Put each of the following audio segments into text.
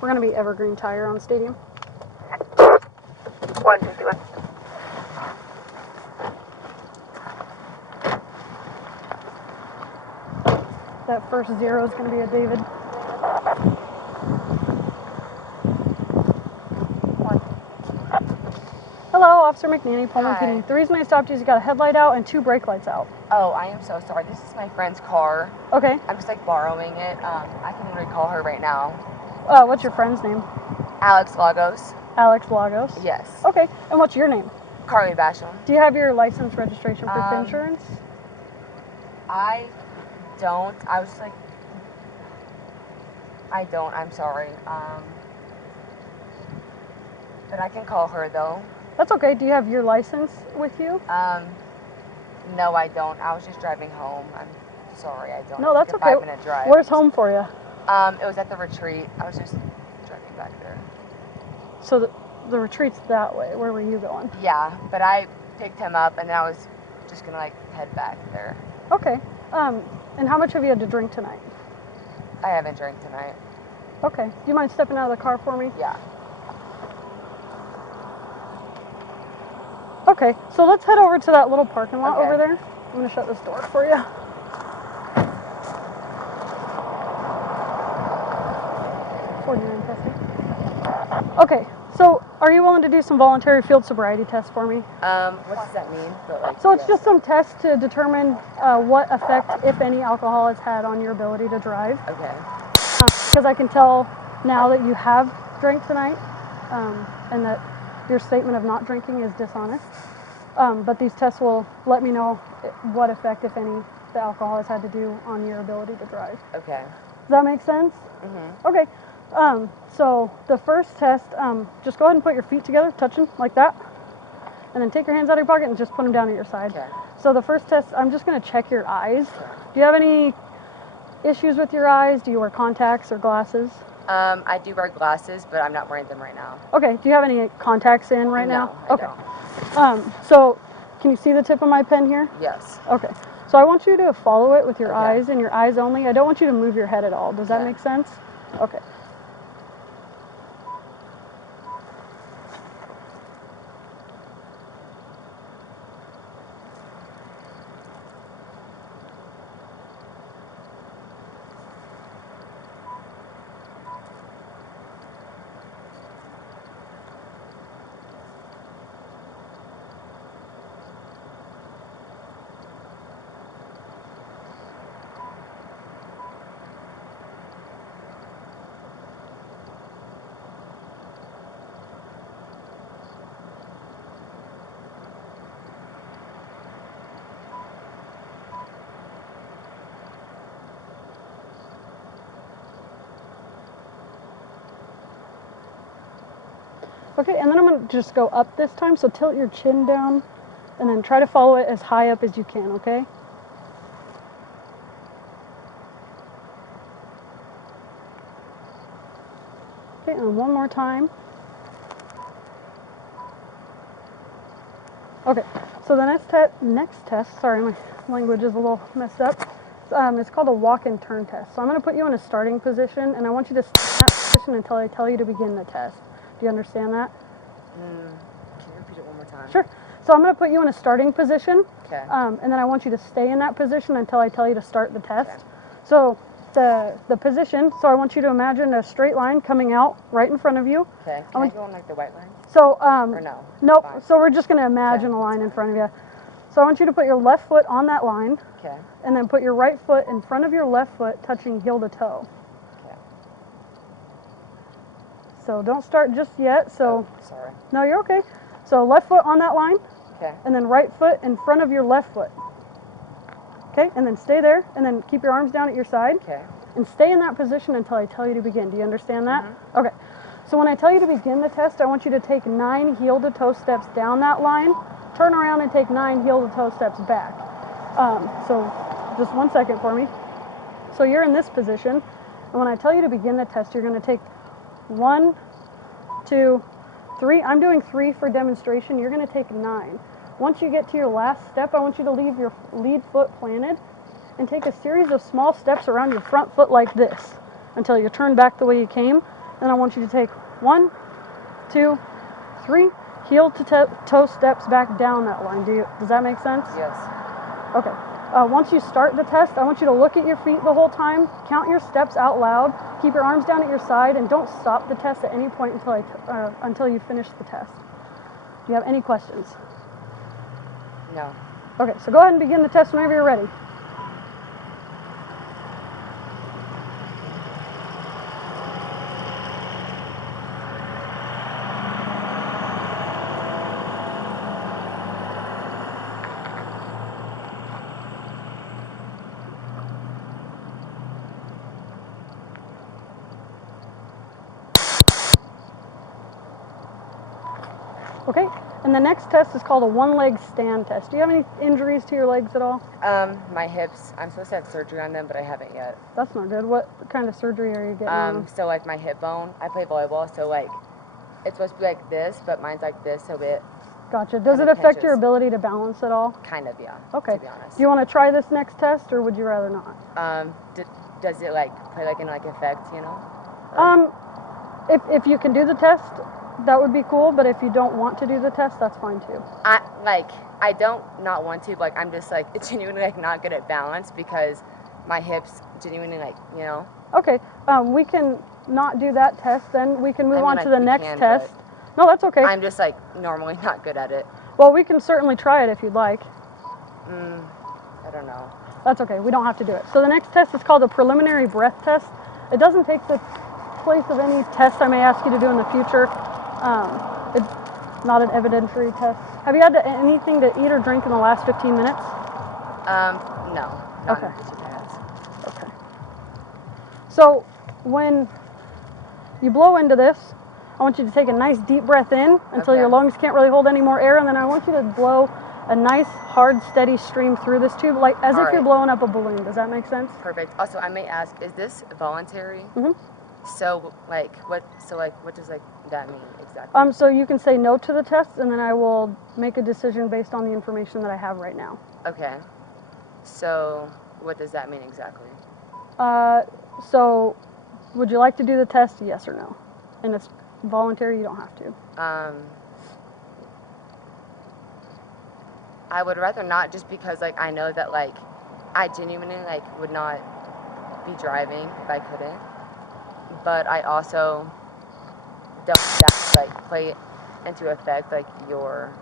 We're going to be Evergreen Tire on Stadium. 151. That first 0 is going to be a David. Hello, Officer McNannay, Pullman PD. The reason I stopped you is you got a headlight out and 2 brake lights out. Oh, I am so sorry. This is my friend's car. Okay. I'm just like borrowing it. I can literally call her right now. What's your friend's name? Alex Lagos. Alex Lagos? Yes. Okay. And what's your name? Karly Basham. Do you have your license, registration, proof of insurance? I don't. I was just like, I don't. I'm sorry. But I can call her though. That's okay. Do you have your license with you? No, I don't. I was just driving home. I'm sorry, I don't. No, that's it's okay. a 5-minute drive. Where's home for you? It was at the retreat. I was just driving back there. So the retreat's that way. Where were you going? Yeah, but I picked him up and then I was just gonna like head back there. Okay. And how much have you had to drink tonight? I haven't drank tonight. Okay. Do you mind stepping out of the car for me? Yeah. Okay, so let's head over to that little parking lot Okay. over there. I'm going to shut this door for you. Okay, so are you willing to do some voluntary field sobriety tests for me? What does that mean? So it's just some tests to determine what effect, if any, alcohol has had on your ability to drive. Okay. Because I can tell now that you have drank tonight, and that your statement of not drinking is dishonest. But these tests will let me know what effect, if any, the alcohol has had to do on your ability to drive. Okay. Does that make sense? Mm-hmm. Okay. So the first test, just go ahead and put your feet together, touching like that. And then take your hands out of your pocket and just put them down at your side. Okay. So the first test, I'm just going to check your eyes. Sure. Do you have any issues with your eyes? Do you wear contacts or glasses? I do wear glasses, but I'm not wearing them right now. Okay. Do you have any contacts in right now? No, I okay. don't. So can you see the tip of my pen here? Yes. Okay. So I want you to follow it with your Okay. eyes and your eyes only. I don't want you to move your head at all. Does that Okay. make sense? Okay. Okay, and then I'm going to just go up this time, so tilt your chin down, and then try to follow it as high up as you can, okay? Okay, and one more time. Okay, so the next test, sorry, my language is a little messed up. It's called a walk and turn test. So I'm going to put you in a starting position, and I want you to stay in that position until I tell you to begin the test. Do you understand that? Can you repeat it one more time? Sure. So I'm going to put you in a starting position, Okay. and then I want you to stay in that position until I tell you to start the test. Okay. So the position, so I want you to imagine a straight line coming out right in front of you. Okay. Can I go on like the white line? So, Or no? nope. Fine. So we're just going to imagine Okay, a line that's in fine. front of you. So I want you to put your left foot on that line, Okay. and then put your right foot in front of your left foot, touching heel to toe. Okay. So don't start just yet. So Sorry. no, you're okay. So left foot on that line, Okay. and then right foot in front of your left foot. Okay, and then stay there, and then keep your arms down at your side, Okay. and stay in that position until I tell you to begin. Do you understand that? Mm-hmm. Okay. So when I tell you to begin the test, I want you to take 9 heel-to-toe steps down that line, turn around and take 9 heel-to-toe steps back. So just 1 second for me. So you're in this position, and when I tell you to begin the test, you're going to take 1, 2, 3. I'm doing 3 for demonstration. You're going to take 9. Once you get to your last step, I want you to leave your lead foot planted and take a series of small steps around your front foot like this until you turn back the way you came. And I want you to take 1, 2, 3, heel to toe steps back down that line. Does that make sense? Yes. Okay. Once you start the test, I want you to look at your feet the whole time, count your steps out loud, keep your arms down at your side, and don't stop the test at any point until you finish the test. Do you have any questions? No. Okay, so go ahead and begin the test whenever you're ready. Okay, and the next test is called a one-leg stand test. Do you have any injuries to your legs at all? My hips. I'm supposed to have surgery on them, but I haven't yet. That's not good. What kind of surgery are you getting? So like my hip bone. I play volleyball, so like it's supposed to be like this, but mine's like this, so it. Gotcha. Does it affect your ability to balance at all? Kind of, yeah. Okay. To be honest. Do you want to try this next test, or would you rather not? Does it like play like in like effect, you know? If you can do the test, that would be cool. But if you don't want to do the test, that's fine too. I don't not want to, but like I'm just like genuinely like not good at balance because my hips genuinely like, you know. Okay. We can not do that test. Then we can move on to the next test. No, that's okay. I'm just like normally not good at it. Well, we can certainly try it if you'd like. I don't know. That's okay. We don't have to do it. So the next test is called a preliminary breath test. It doesn't take the place of any test I may ask you to do in the future. It's not an evidentiary test. Have you had anything to eat or drink in the last 15 minutes? No. Not Okay. in 15 minutes. Okay. So when you blow into this, I want you to take a nice deep breath in until your lungs can't really hold any more air, and then I want you to blow a nice, hard, steady stream through this tube, like as if you're blowing up a balloon. Does that make sense? Perfect. Also, I may ask, is this voluntary? Mm-hmm. So what does like that mean exactly? So you can say no to the test, and then I will make a decision based on the information that I have right now. Okay. So what does that mean exactly? So would you like to do the test? Yes or no? And it's voluntary. You don't have to. I would rather not, just because like I know that like I genuinely like would not be driving if I couldn't. But I also don't like play into effect like your,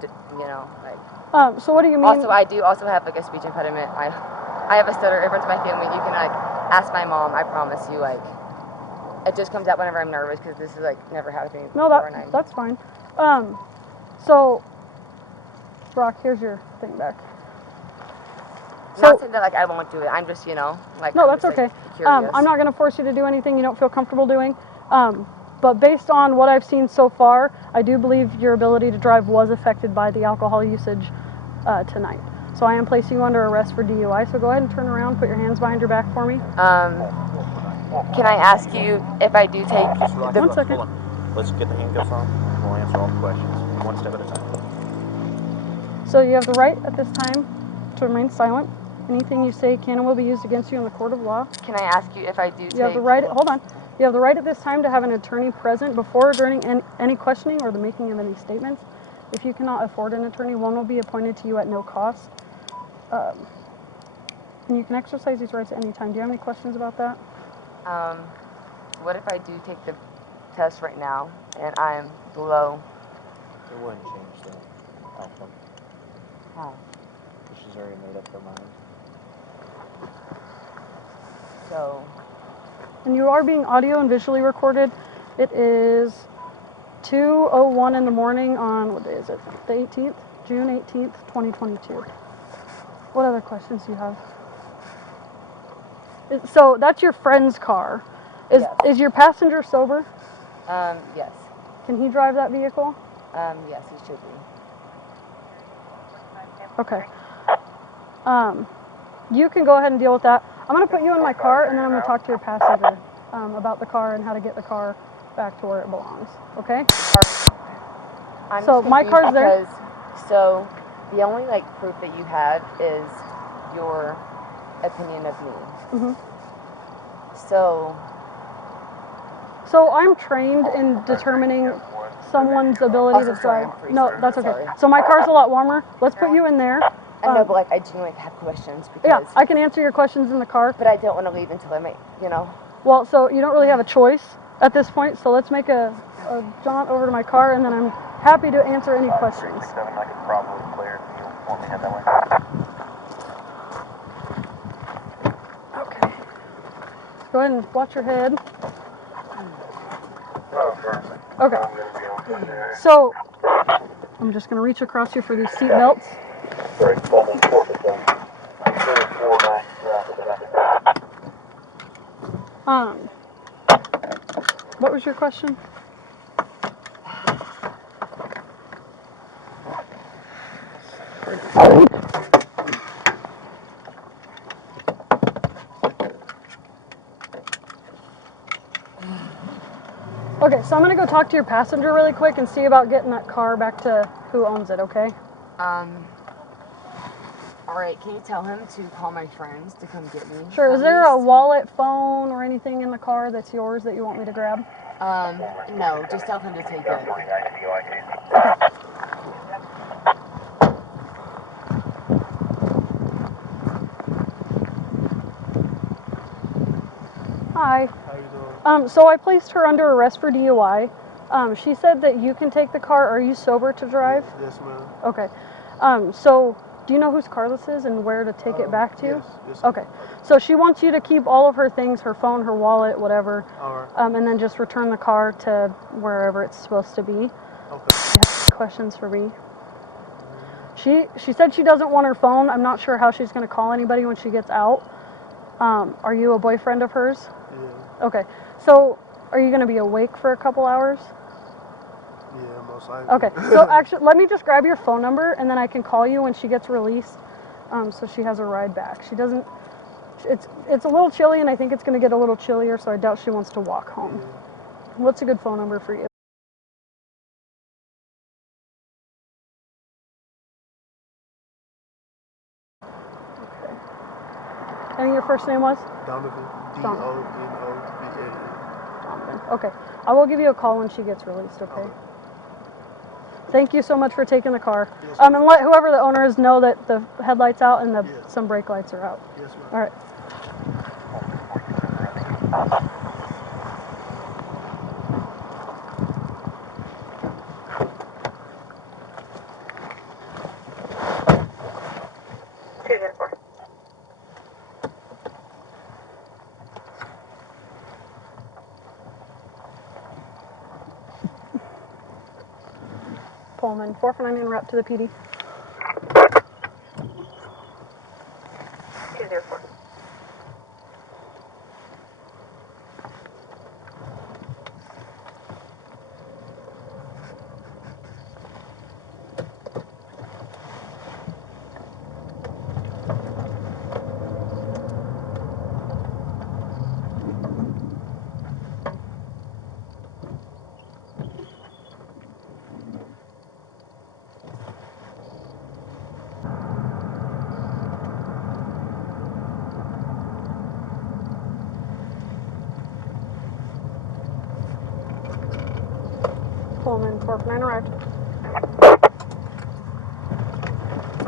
you know, like. So what do you mean? Also, I do also have like a speech impediment. I have a stutter. Everyone's my family. You can like ask my mom. I promise you, like it just comes out whenever I'm nervous because this is like never happened to me before. No, that's fine. So Brock, here's your thing back. Not saying that like I won't do it. I'm just, you know, like. No, I'm that's just, okay. Like, curious. I'm not going to force you to do anything you don't feel comfortable doing. But based on what I've seen so far, I do believe your ability to drive was affected by the alcohol usage tonight. So I am placing you under arrest for DUI. So go ahead and turn around, put your hands behind your back for me. Can I ask you if I do take? One second. Hold on. Let's get the handcuffs on. We'll answer all the questions, one step at a time. So you have the right at this time to remain silent. Anything you say can and will be used against you in the court of law. Can I ask you if I do take? You have the right. Hold on. You have the right at this time to have an attorney present before or during any questioning or the making of any statements. If you cannot afford an attorney, one will be appointed to you at no cost. And you can exercise these rights at any time. Do you have any questions about that? What if I do take the test right now and I'm below? It wouldn't change the outcome. Oh. She's already made up her mind. So. And you are being audio and visually recorded. It is 2:01 in the morning on, what day is it? The 18th? June 18th, 2022. What other questions do you have? So that's your friend's car. Is your passenger sober? Yes. Can he drive that vehicle? Yes, he should be. Okay. You can go ahead and deal with that. I'm going to put you in my car, and then I'm going to talk to your passenger about the car and how to get the car back to where it belongs. Okay? So my car's there. So the only like proof that you have is your opinion of me. Mm-hmm. So So I'm trained in determining someone's ability Also, to sorry, drive. I'm freezing. No, that's okay. Sorry. So my car's a lot warmer. Let's put you in there. I know, but like I genuinely have questions because. Yeah, I can answer your questions in the car. But I don't want to leave until I make, you know. Well, so you don't really have a choice at this point. So let's make a jaunt over to my car, and then I'm happy to answer any questions. 367, I could probably clear if you want me to head that way. Okay. Go ahead and watch your head. Okay. So I'm just going to reach across you for these seat belts. What was your question? Okay, so I'm gonna go talk to your passenger really quick and see about getting that car back to who owns it, okay? Alright, can you tell him to call my friends to come get me? Sure, is there a wallet, phone, or anything in the car that's yours that you want me to grab? No, just tell him to take it. Hi. How you doing? So I placed her under arrest for DUI. She said that you can take the car. Are you sober to drive? Yes, ma'am. Okay. So do you know whose car this is and where to take it back to? Yes. Okay. So she wants you to keep all of her things, her phone, her wallet, whatever, All right. and then just return the car to wherever it's supposed to be. Okay. Do you have any questions for me? She said she doesn't want her phone. I'm not sure how she's going to call anybody when she gets out. Are you a boyfriend of hers? Yeah. Okay. So are you going to be awake for a couple hours? Yeah, most likely. Okay. So actually, let me just grab your phone number and then I can call you when she gets released, so she has a ride back. She doesn't. It's a little chilly and I think it's going to get a little chillier, so I doubt she wants to walk home. Yeah. What's a good phone number for you? Okay. And your first name was? Donovan. D-O-N-O-V-A-N. Donovan. Okay. I will give you a call when she gets released, okay? Thank you so much for taking the car. Yes, And let whoever the owner is know that the headlight's out and Yes. some brake lights are out. Yes, ma'am. All right. Pullman, 449 route to the PD. 204. Pullman, 449 arrived.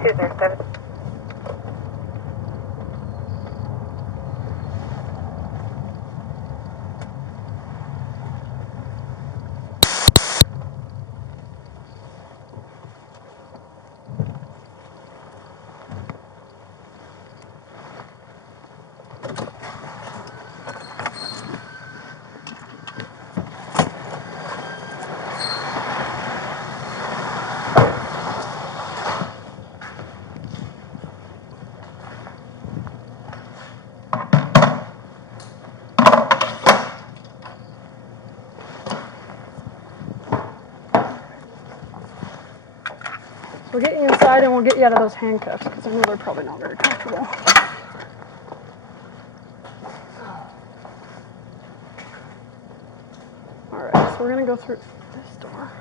207. We'll get you inside and we'll get you out of those handcuffs because I know they're probably not very comfortable. All right, so we're gonna go through this door.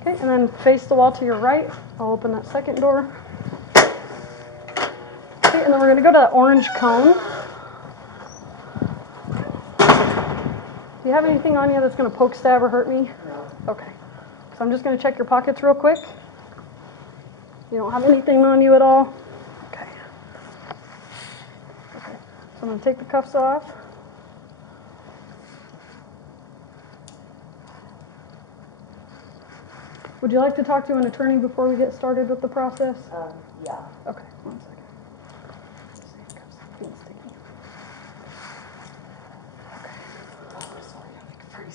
Okay, and then face the wall to your right. I'll open that second door. Okay, and then we're gonna go to that orange cone. you have anything on you that's going to poke, stab, or hurt me? No. Okay. So I'm just going to check your pockets real quick. You don't have anything on you at all? Okay. Okay. So I'm going to take the cuffs off. Would you like to talk to an attorney before we get started with the process? Yeah. Okay, 1 second. Cuffs being sticky.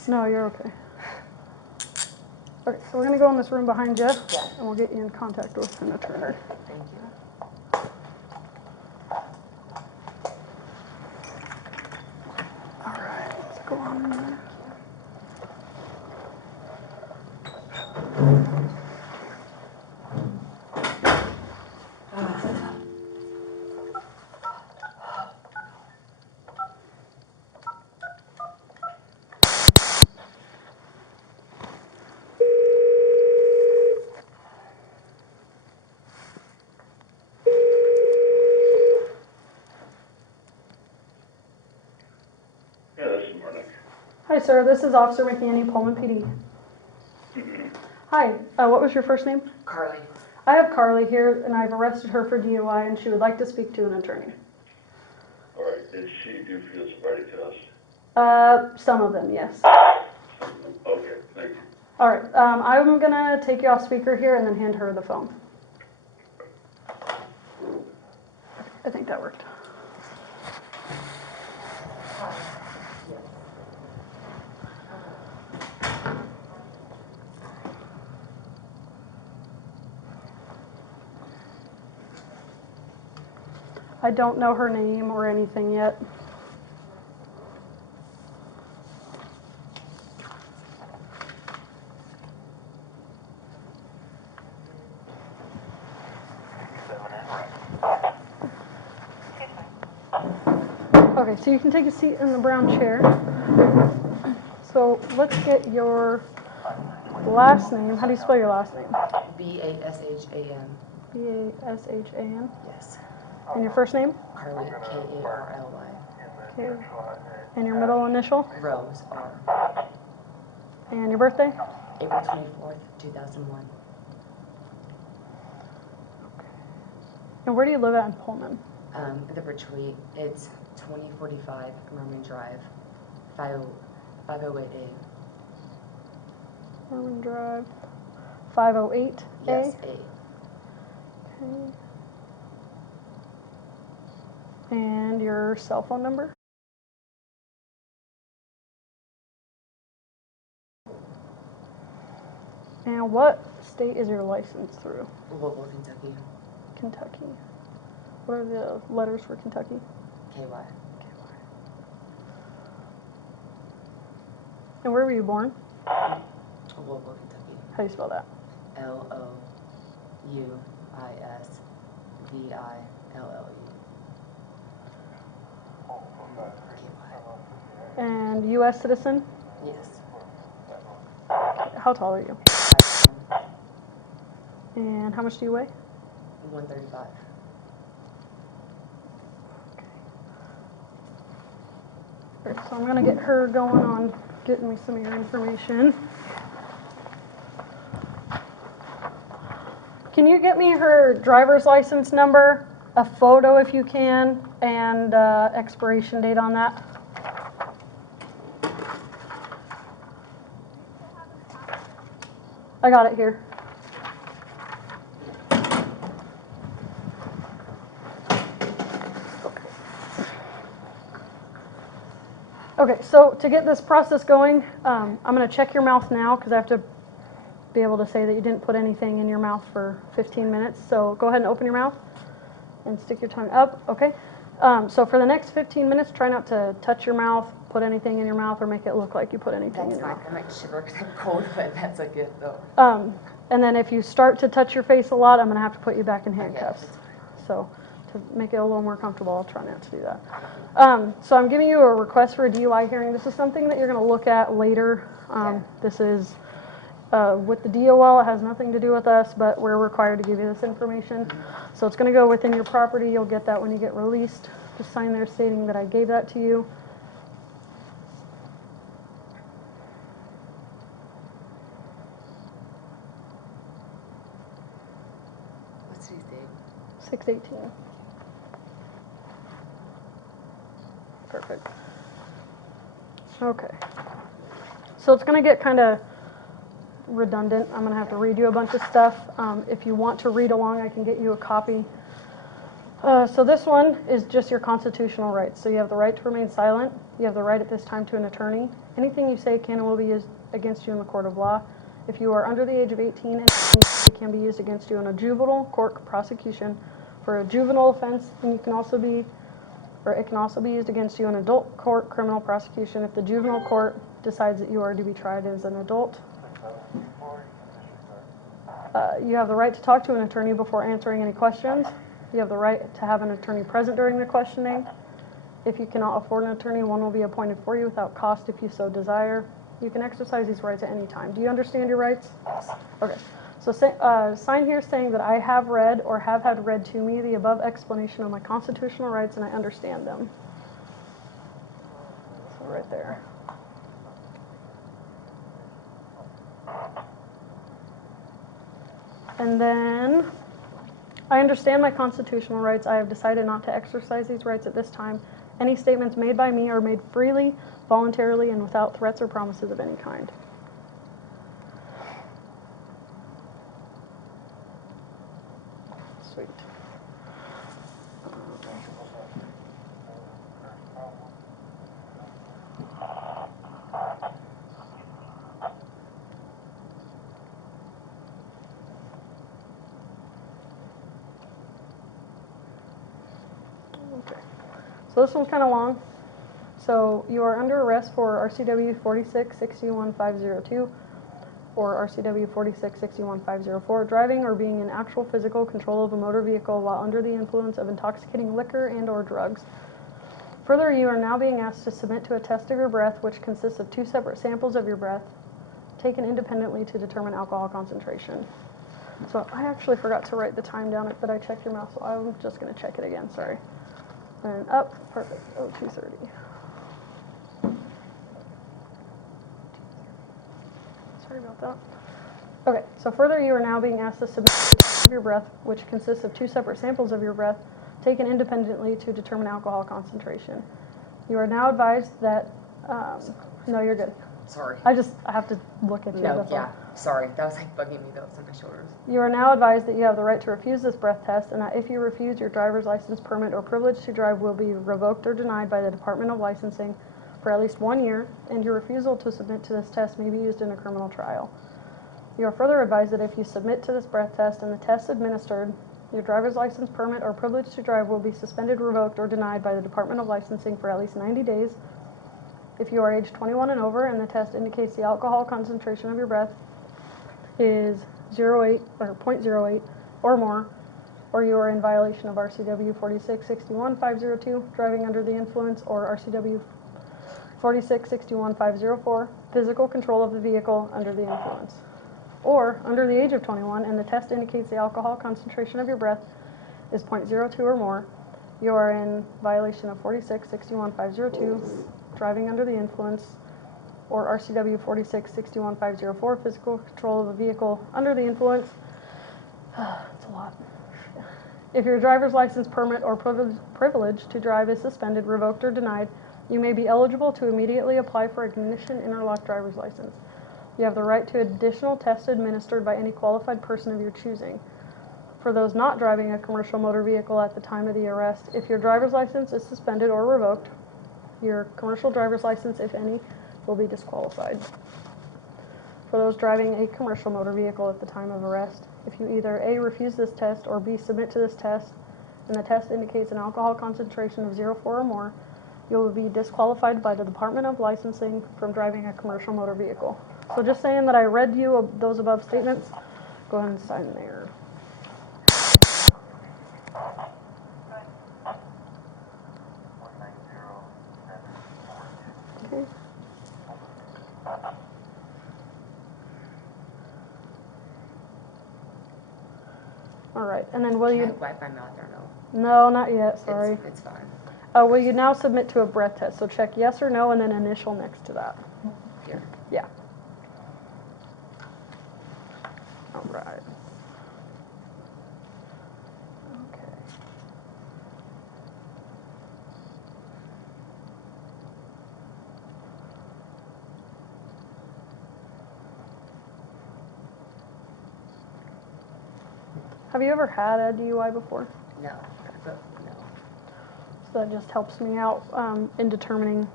No, you're okay. Okay, so we're going to go in this room behind you, and we'll get you in contact with an attorney. Thank you. All right, let's go on in there. Yeah, this is Marnick. Hi, sir. This is Officer McNannay, Pullman PD. Hi. What was your first name? Karly. I have Karly here, and I've arrested her for DUI, and she would like to speak to an attorney. All right, did she do field sobriety tests? Some of them, yes. Okay, thank you. All right. I'm gonna take you off speaker here and then hand her the phone. I think that worked. I don't know her name or anything yet. Okay, so you can take a seat in the brown chair. So let's get your last name. How do you spell your last name? Basham. B-A-S-H-A-N. Yes. And your first name? Karly. Karly. Okay. And your middle initial? Rose. R. And your birthday? April 24th, 2001. And where do you live at in Pullman? The retreat. It's 2045 Merman Drive, 508A. Norman Drive, 508A? Yes, A. Okay. And your cell phone number? And what state is your license through? Louisville, Kentucky. Kentucky. What are the letters for Kentucky? KY. And where were you born? Louisville, Kentucky. How do you spell that? Louisville. KY. And U.S. citizen? Yes. How tall are you? 5'10", And how much do you weigh? 135. Okay, so I'm going to get her going on getting me some of your information. Can you get me her driver's license number, a photo if you can, and expiration date on that? I got it here. Okay, so to get this process going, I'm going to check your mouth now because I have to be able to say that you didn't put anything in your mouth for 15 minutes. So go ahead and open your mouth and stick your tongue up, okay? So for the next 15 minutes, try not to touch your mouth, put anything in your mouth, or make it look like you put anything in That's your fine. mouth. I might shiver because I'm cold, but that's a good though. And then if you start to touch your face a lot, I'm going to have to put you back in Okay, handcuffs. that's fine. So to make it a little more comfortable, I'll try not to do that. So I'm giving you a request for a DUI hearing. This is something that you're going to look at later. This is with the DOL. It has nothing to do with us, but we're required to give you this information. So it's going to go within your property. You'll get that when you get released. Just sign there stating that I gave that to you. 618. Perfect. Okay. So it's going to get kind of redundant. I'm going to have to read you a bunch of stuff. If you want to read along, I can get you a copy. So this one is just your constitutional rights. So you have the right to remain silent. You have the right at this time to an attorney. Anything you say can and will be used against you in the court of law. If you are under the age of 18, it can be used against you in a juvenile court prosecution for a juvenile offense, and it can also be used against you in adult court criminal prosecution if the juvenile court decides that you are to be tried as an adult. You have the right to talk to an attorney before answering any questions. You have the right to have an attorney present during the questioning. If you cannot afford an attorney, one will be appointed for you without cost if you so desire. You can exercise these rights at any time. Do you understand your rights? Okay. So sign here saying that I have read or have had read to me the above explanation of my constitutional rights and I understand them. So right there. And then, I understand my constitutional rights. I have decided not to exercise these rights at this time. Any statements made by me are made freely, voluntarily, and without threats or promises of any kind. Sweet. Okay. So this one's kind of long. So you are under arrest for RCW 46-61502 or RCW 46-61504, driving or being in actual physical control of a motor vehicle while under the influence of intoxicating liquor and or drugs. Further, you are now being asked to submit to a test of your breath, which consists of 2 separate samples of your breath, taken independently to determine alcohol concentration. So I actually forgot to write the time down that I checked your mouth, so I'm just going to check it again, sorry. And up, perfect, 0230. Sorry about that. Okay, so further, you are now being asked to submit a test of your breath, which consists of 2 separate samples of your breath, taken independently to determine alcohol concentration. You are now advised that, no, you're good. Sorry. I have to look at you. No, yeah, sorry. That was like bugging me. That was on my shoulders. You are now advised that you have the right to refuse this breath test, and that if you refuse, your driver's license, permit, or privilege to drive will be revoked or denied by the Department of Licensing for at least 1 year, and your refusal to submit to this test may be used in a criminal trial. You are further advised that if you submit to this breath test and the test administered, your driver's license, permit, or privilege to drive will be suspended, revoked, or denied by the Department of Licensing for at least 90 days. If you are age 21 and over and the test indicates the alcohol concentration of your breath is 0.08 or 0.08 or more, or you are in violation of RCW 46-61502, driving under the influence, or RCW 46-61504, physical control of the vehicle under the influence, or under the age of 21 and the test indicates the alcohol concentration of your breath is 0.02 or more, you are in violation of 46-61502, driving under the influence, or RCW 46-61504, physical control of a vehicle under the influence. It's a lot. If your driver's license, permit, or privilege to drive is suspended, revoked, or denied, you may be eligible to immediately apply for ignition interlock driver's license. You have the right to additional tests administered by any qualified person of your choosing. For those not driving a commercial motor vehicle at the time of the arrest, if your driver's license is suspended or revoked, your commercial driver's license, if any, will be disqualified. For those driving a commercial motor vehicle at the time of arrest, if you either A, refuse this test, or B, submit to this test, and the test indicates an alcohol concentration of 0.4 or more, you will be disqualified by the Department of Licensing from driving a commercial motor vehicle. So just saying that I read you those above statements, go ahead and sign there. Okay. All right, and then will Can you? I wipe my mouth or no? No, not yet. Sorry. It's fine. Will you now submit to a breath test? So check yes or no, and then initial next to that. Here. Yeah. All right. Okay. Have you ever had a DUI before? No, but no. So that just helps me out in determining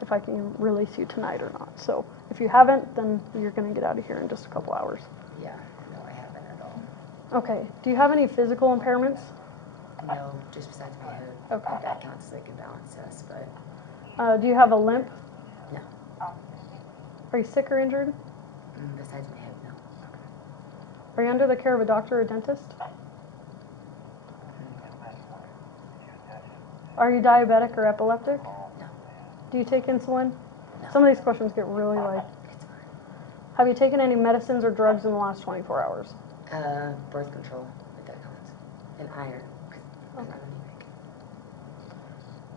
if I can release you tonight or not. So if you haven't, then you're going to get out of here in just a couple hours. Yeah, no, I haven't at all. Okay. Do you have any physical impairments? No, just besides my head. Okay. That counts as like a balance test, but Do you have a limp? no. Are you sick or injured? Besides my head, no. Are you under the care of a doctor or dentist? Are you diabetic or epileptic? No. Do you take insulin? No. Some of these questions get really like, It's fine. have you taken any medicines or drugs in the last 24 hours? Birth control, if that counts. And iron, because I'm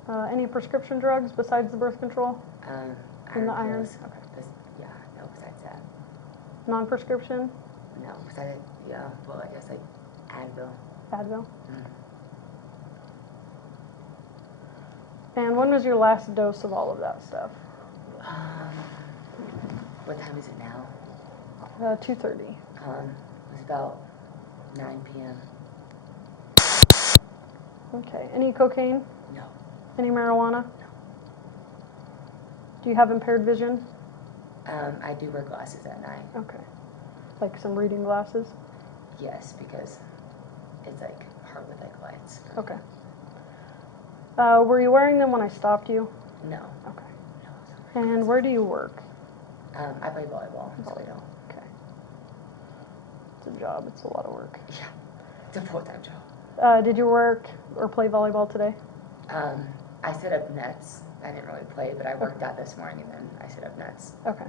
anemic. Any prescription drugs besides the birth control? Iron And the iron? pills. Okay. Yeah, no, besides that. Non-prescription? No, besides, yeah, well, I guess like Advil. Advil? Mm. And when was your last dose of all of that stuff? What time is it now? 2:30. It was about 9 p.m. Okay. Any cocaine? No. Any marijuana? No. Do you have impaired vision? I do wear glasses at night. Okay. Like some reading glasses? Yes, because it's like hard with like lights. Okay. Were you wearing them when I stopped you? No. Okay. No. And where do you work? I play volleyball, so I don't. Okay. It's a job. It's a lot of work. Yeah, it's a full-time job. Did you work or play volleyball today? I set up nets. I didn't really play, but I worked out this morning and then I set up nets. Okay.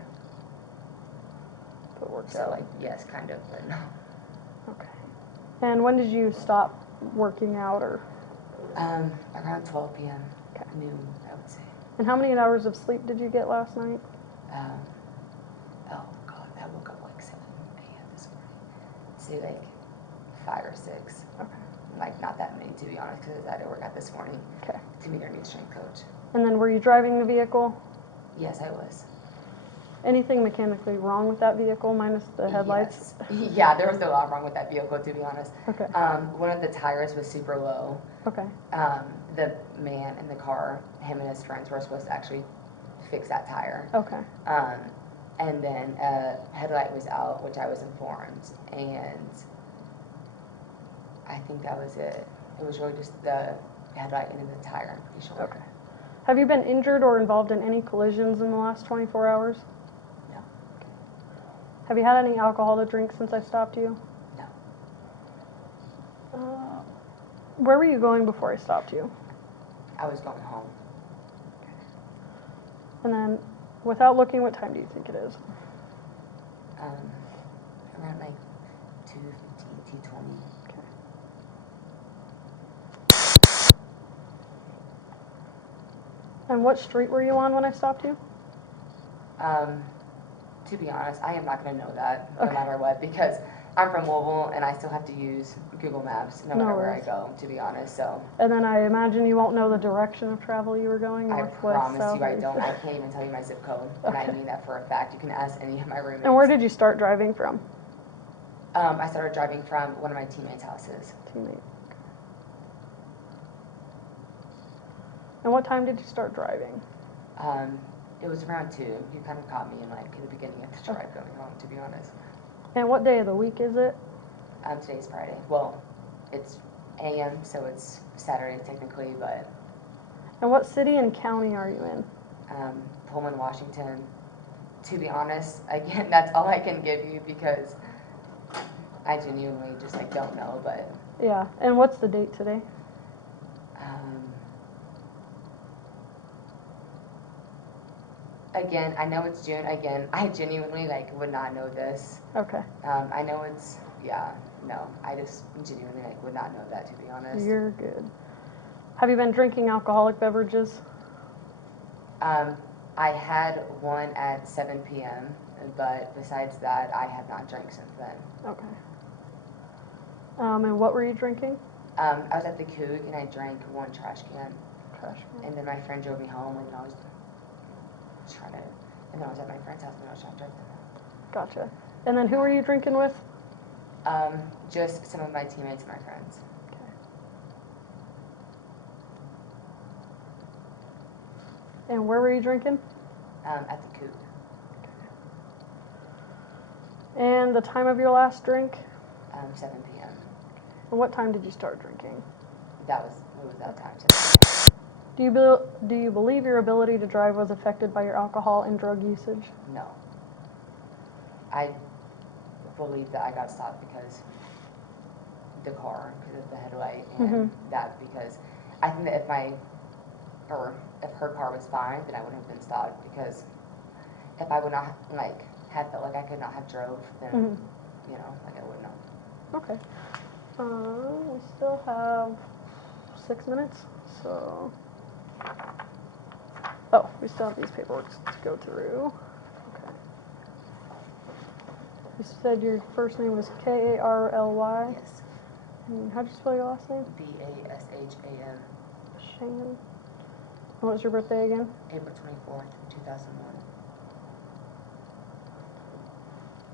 But worked So out. like, yes, kind of, but no. Okay. And when did you stop working out or? Around 12 p.m. Okay. Noon, I would say. And how many hours of sleep did you get last night? Oh God, I woke up like 7 a.m. this morning. Say like 5 or 6. Okay. Like not that many, to be honest, because I had to work out this morning Okay. to meet our new strength coach. And then were you driving the vehicle? Yes, I was. Anything mechanically wrong with that vehicle minus the headlights? Yes. Yeah, there was a lot wrong with that vehicle, to be honest. Okay. One of the tires was super low. Okay. The man in the car, him and his friends were supposed to actually fix that tire. Okay. And then a headlight was out, which I was informed, and I think that was it. It was really just the headlight and then the tire, I'm pretty sure. Okay. Have you been injured or involved in any collisions in the last 24 hours? No. Have you had any alcohol to drink since I stopped you? No. Where were you going before I stopped you? I was going home. And then, without looking, what time do you think it is? Around like 2:15, 2:20. Okay. And what street were you on when I stopped you? To be honest, I am not going to know that no Okay. matter what, because I'm from Louisville and I still have to use Google Maps no matter where I worries. go, to be honest. So And then I imagine you won't know the direction of travel you were going, I northwest, promise south, you I east. don't. I can't even tell you my zip code, and I Okay. mean that for a fact. You can ask any of my roommates. And where did you start driving from? I started driving from one of my teammates' houses. Teammate. And what time did you start driving? It was around 2. You kind of caught me in like the beginning of the drive going home, to be honest. And what day of the week is it? Today's Friday. Well, it's AM, so it's Saturday technically, but And what city and county are you in? Pullman, Washington. To be honest, again, that's all I can give you because I genuinely just like don't know, but Yeah. And what's the date today? again, I know it's June. Again, I genuinely like would not know this. Okay. I know it's no. I just genuinely like would not know that, to be honest. You're good. Have you been drinking alcoholic beverages? I had one at 7 p.m., but besides that, I have not drank since then. Okay. And what were you drinking? I was at the Coug and I drank 1 trash can, Trash can. and then my friend drove me home, and I was trying to, and then I was at my friend's house and I was trying to drive them home. Gotcha. And then who were you drinking with? Just some of my teammates and my friends. And where were you drinking? At the Coug. And the time of your last drink? 7 p.m. And what time did you start drinking? What was that time? 7 Do you believe your ability to drive was affected by your alcohol and drug usage? No. I believe that I got stopped because the car, because of the headlight, and that because I think that if her car was fine, then I wouldn't have been stopped, because if I would not had felt like I could not have drove, then I wouldn't have. Okay. We still have 6 minutes, so. Oh, we still have these paperwork to go through. Okay. You said your first name was Karly? Yes. And how'd you spell your last name? Basham. Shane. What was your birthday again? April 24th, 2001.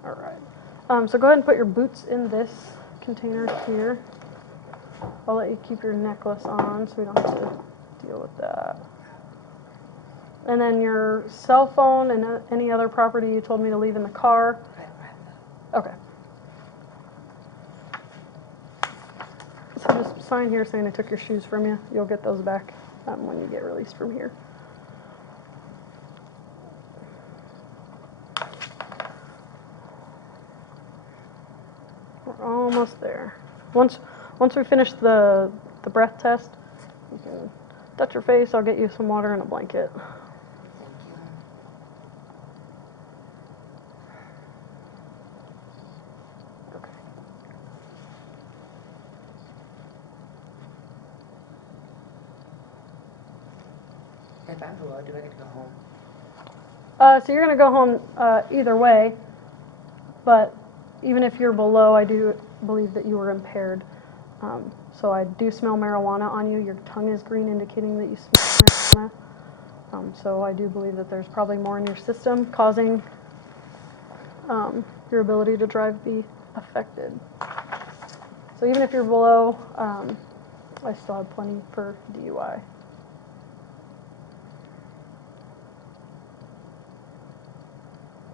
All right. So go ahead and put your boots in this container here. I'll let you keep your necklace on so we don't have to deal with that. And then your cell phone and any other property you told me to leave in the car. Okay. So just sign here saying I took your shoes from you. You'll get those back when you get released from here. We're almost there. Once we finish the breath test, you can touch your face. I'll get you some water and a blanket. Thank you. Okay. If I'm below, do I get to go home? So you're going to go home either way, but even if you're below, I do believe that you were impaired. So I do smell marijuana on you. Your tongue is green, indicating that you smell marijuana. So I do believe that there's probably more in your system causing your ability to drive be affected. So even if you're below, I still have plenty for DUI.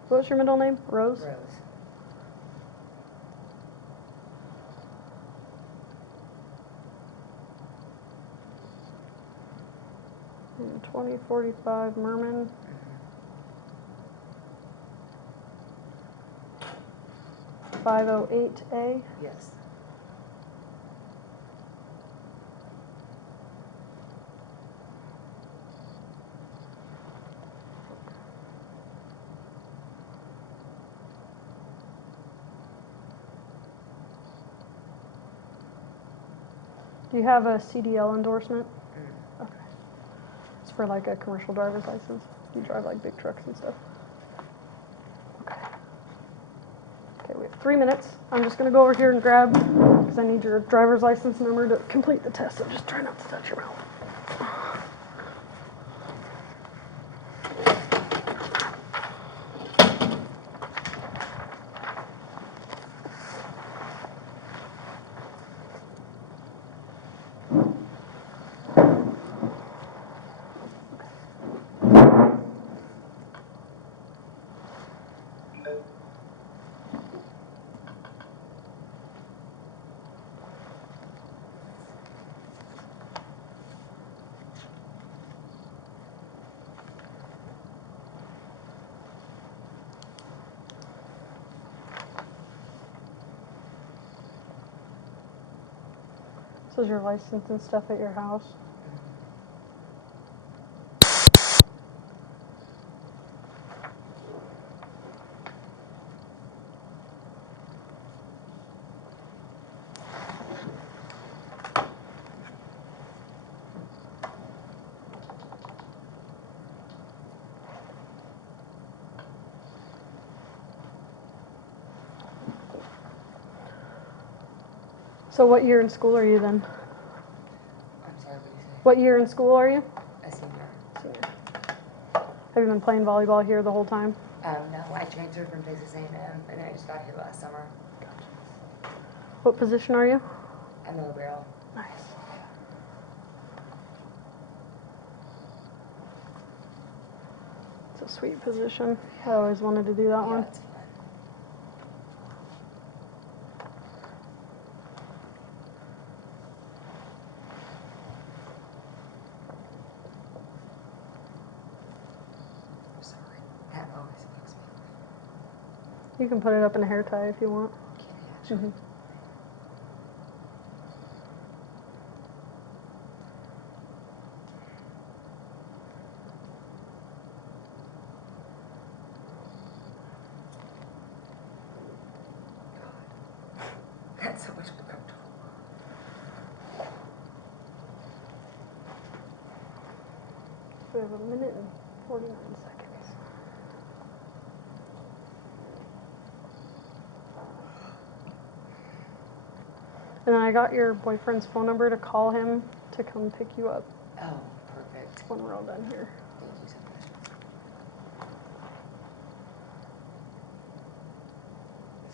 What was your middle name? Rose? Rose. And 2045 Merman. Mm-hmm. 508A. Yes. Do you have a CDL endorsement? Mm. Okay. It's for like a commercial driver's license. You drive like big trucks and stuff. Okay. Okay, we have 3 minutes. I'm just going to go over here and grab, because I need your driver's license number to complete the test. So just try not to touch your mouth. So is your license and stuff at your house? So what year in school are you then? I'm sorry, what did you say? What year in school are you? A senior. Senior. Have you been playing volleyball here the whole time? No, I transferred from Texas A&M, and I just got here last summer. Gotcha. What position are you? I'm a barrel. Nice. It's a sweet position. I always wanted to do that one. It's fun. I'm sorry. That always bugs me. You can put it up in a hair tie if you want. Can I actually? That's so much more comfortable. We have 1 minute and 49 seconds. And then I got your boyfriend's phone number to call him to come pick you up Oh, perfect. when we're all done here. Thank you so much.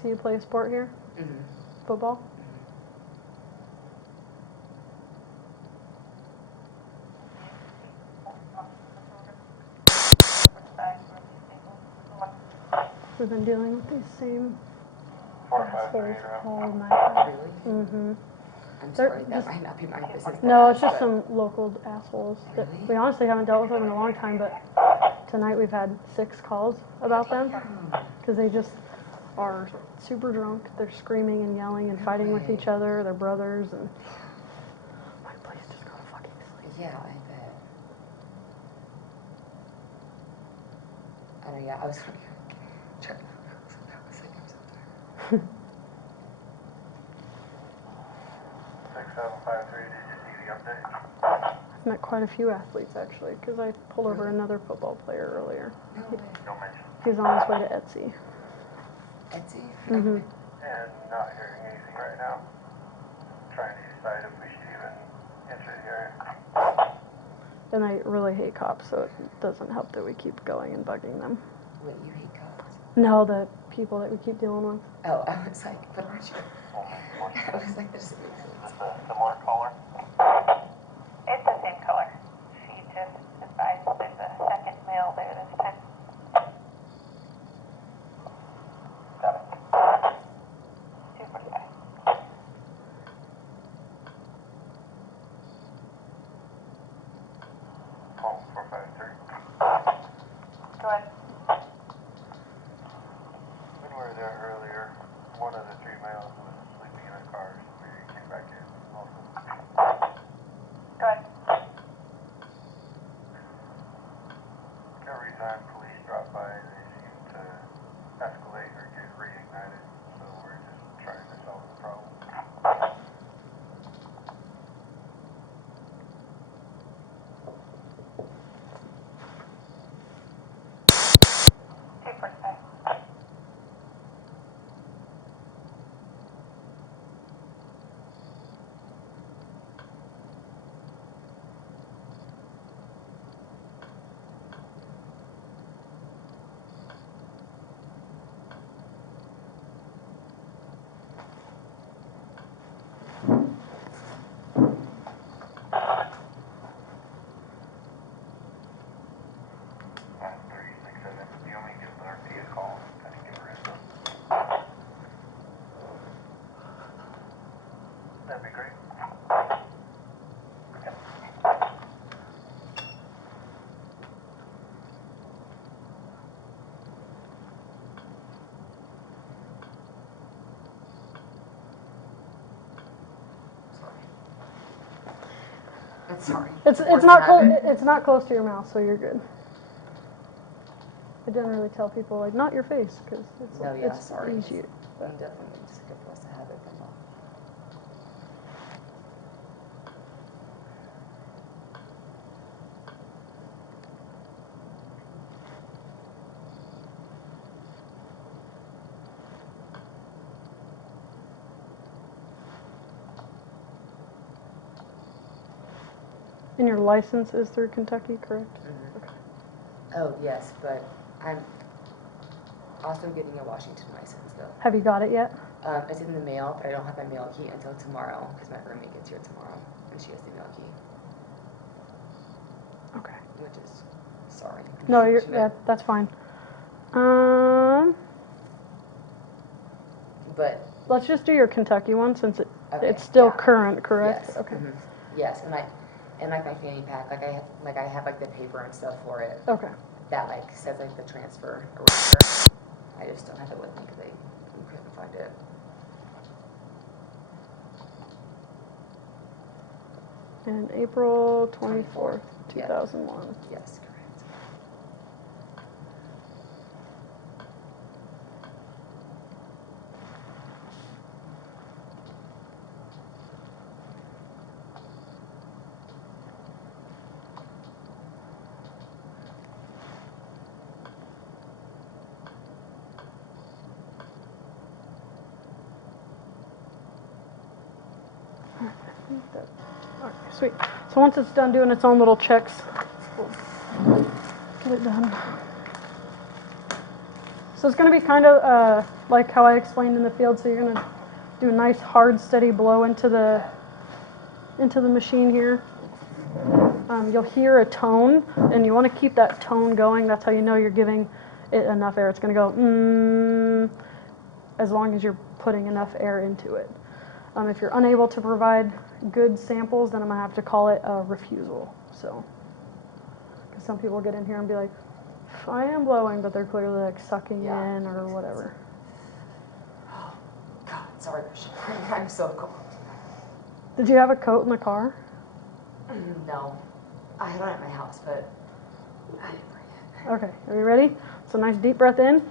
So you play a sport here? Mm-hmm. Football? We've been dealing with these same assholes all night. Really? Mm-hmm. I'm They're sorry, that just- might not be my business. to No, it's ask, just but- some local assholes that Really? we honestly haven't dealt with them in a long time, but tonight we've had 6 calls about them because they just are super drunk. They're screaming and yelling and fighting with each other. They're brothers and my place just got fucking sleep. Yeah, I bet. I know, yeah, I was trying to I was like, I'm so tired. 6753, did you see the update? I've met quite a few athletes actually because I pulled over another football player earlier. No way. No mention. He's on his way to Etsy. Etsy? Mm-hmm. And not hearing anything right now. Trying to decide if we should even enter the area. And I really hate cops, so it doesn't help that we keep going and bugging them. Wait, you hate cops? No, the people that we keep dealing with. Oh, I was like, but aren't you? I was like, that doesn't make sense. Is this a similar caller? It's the same color. She just advised there's a second male there this time. Got it. 245. Home 453. Go ahead. When we were there earlier, one of the 3 males was sleeping in a car. We came back in also. Go ahead. Every time police drop by, they seem to escalate or get reignited. So we're just trying to solve the problem. That'd be great. Sorry. It's not close to your mouth, so you're good. I generally tell people like not your face because it's No, yeah, it's sorry. easy. I'm definitely just good for us to have it from off. And your license is through Kentucky, correct? Mm-hmm. Okay. Oh, yes, but I'm also getting a Washington license, though. Have you got it yet? It's in the mail, but I don't have my mail key until tomorrow because my roommate gets here tomorrow and she has the mail key. Okay. Which is, sorry. No, yeah, that's fine. But Let's just do your Kentucky one since okay, it's still yeah. current, correct? Yes. Okay. Yes, and like my fanny pack, I have like the paper and stuff for it. Okay. That like says like the transfer or whatever. I just don't have it with me because I couldn't find it. And April 24th, 2001. Yes, correct. Okay, sweet. So once it's done doing its own little checks, we'll get it done. So it's going to be kind of like how I explained in the field. So you're going to do a nice hard steady blow into the machine here. You'll hear a tone, and you want to keep that tone going. That's how you know you're giving it enough air. It's going to go as long as you're putting enough air into it. If you're unable to provide good samples, then I'm going to have to call it a refusal. So, because some people get in here and be like, I am blowing, but they're clearly like sucking in or whatever. Oh, God, sorry, I'm so cold. Did you have a coat in the car? No, I had it at my house, but I didn't bring it. Okay, are you ready? So nice deep breath in.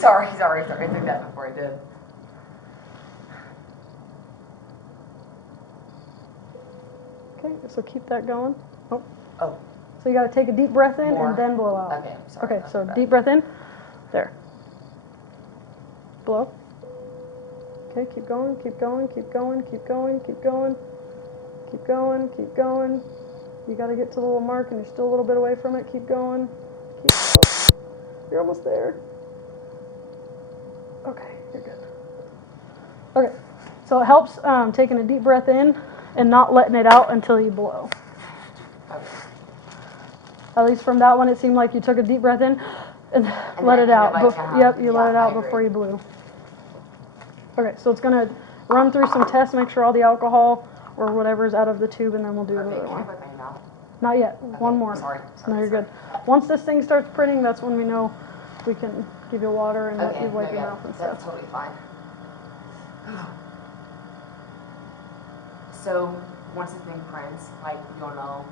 Sorry, I took that before I did. Okay, so keep that going. Oh. Oh. So you got to take a deep breath in More. and then blow out. Okay, I'm sorry. Okay, so deep breath in. There. Blow. Okay, keep going, keep going, keep going, keep going, keep going. Keep going, keep going. You got to get to the little mark and you're still a little bit away from it. Keep going. Keep going. You're almost there. Okay, you're good. Okay, so it helps taking a deep breath in and not letting it out until you blow. Okay. At least from that one, it seemed like you took a deep breath in and let it out. Yep, you let it out before you blew. Okay, so it's going to run through some tests, make sure all the alcohol or whatever's out of the tube, and then we'll do the other one. Not yet. Okay, one more. Sorry. No, you're good. Once this thing starts printing, that's when we know we can give you water and let you wipe your mouth and stuff. That's totally fine. So once this thing prints, like you'll know.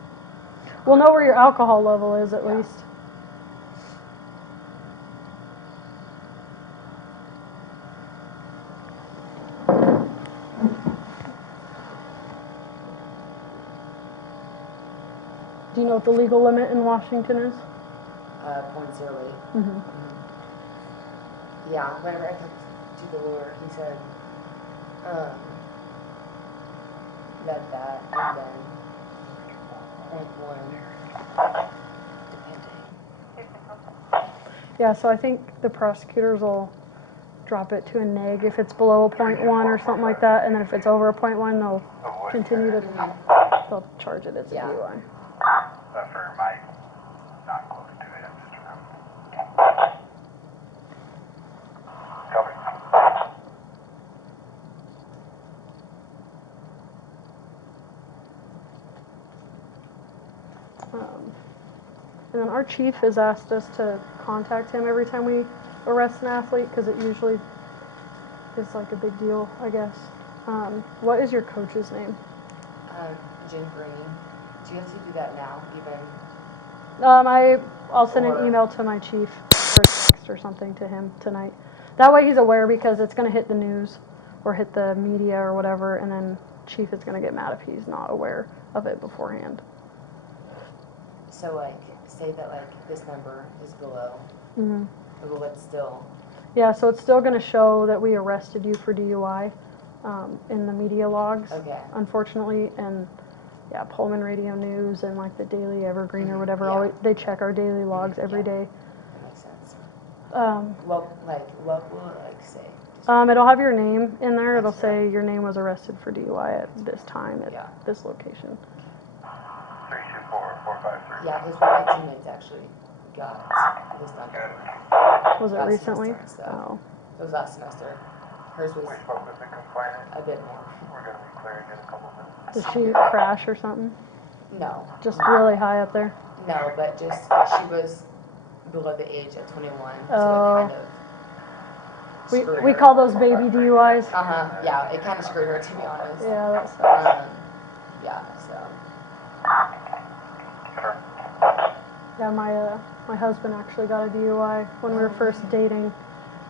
We'll know where your alcohol level is at least. Do you know what the legal limit in Washington is? 0.08. Mm-hmm. Yeah, whenever I talked to the lawyer, he said that and then 0.1 depending. Yeah, so I think the prosecutors will drop it to a neg if it's below a 0.1 or something like that, and then if it's over a 0.1, they'll continue to they'll charge it as a DUI. For Mike, not close to it, Mr. Copy. And then our chief has asked us to contact him every time we arrest an athlete because it usually is like a big deal, I guess. What is your coach's name? Jim Green. Do you have to do that now, even? I'll send an email to my chief or text or something to him tonight. That way he's aware because it's going to hit the news or hit the media or whatever, and then chief is going to get mad if he's not aware of it beforehand. So, like, say that, like, this number is below, Mm-hmm. but it's still... Yeah, so it's still going to show that we arrested you for DUI in the media logs, unfortunately, and yeah, Pullman Radio News and like the Daily Evergreen or whatever, they check our daily logs every day. That makes sense. What will it like say? It'll have your name in there. It'll That's say your name was arrested for DUI at this time at Yeah. this location. 324-453. Yeah, because one of my teammates actually got this done. Was it Last recently? semester and stuff. Oh. It was last semester. Hers was We spoke with the complainant. a bit more. We're gonna be clearing in a couple minutes. Did she crash or something? No. Just really high up there? No, but just she was below the age of 21, so Oh. it kind of screwed We her. call those baby DUIs. Yeah, it kind of screwed her, to be honest. Yeah, that sucks. Yeah, so. Sure. Yeah, my husband actually got a DUI when we were first dating.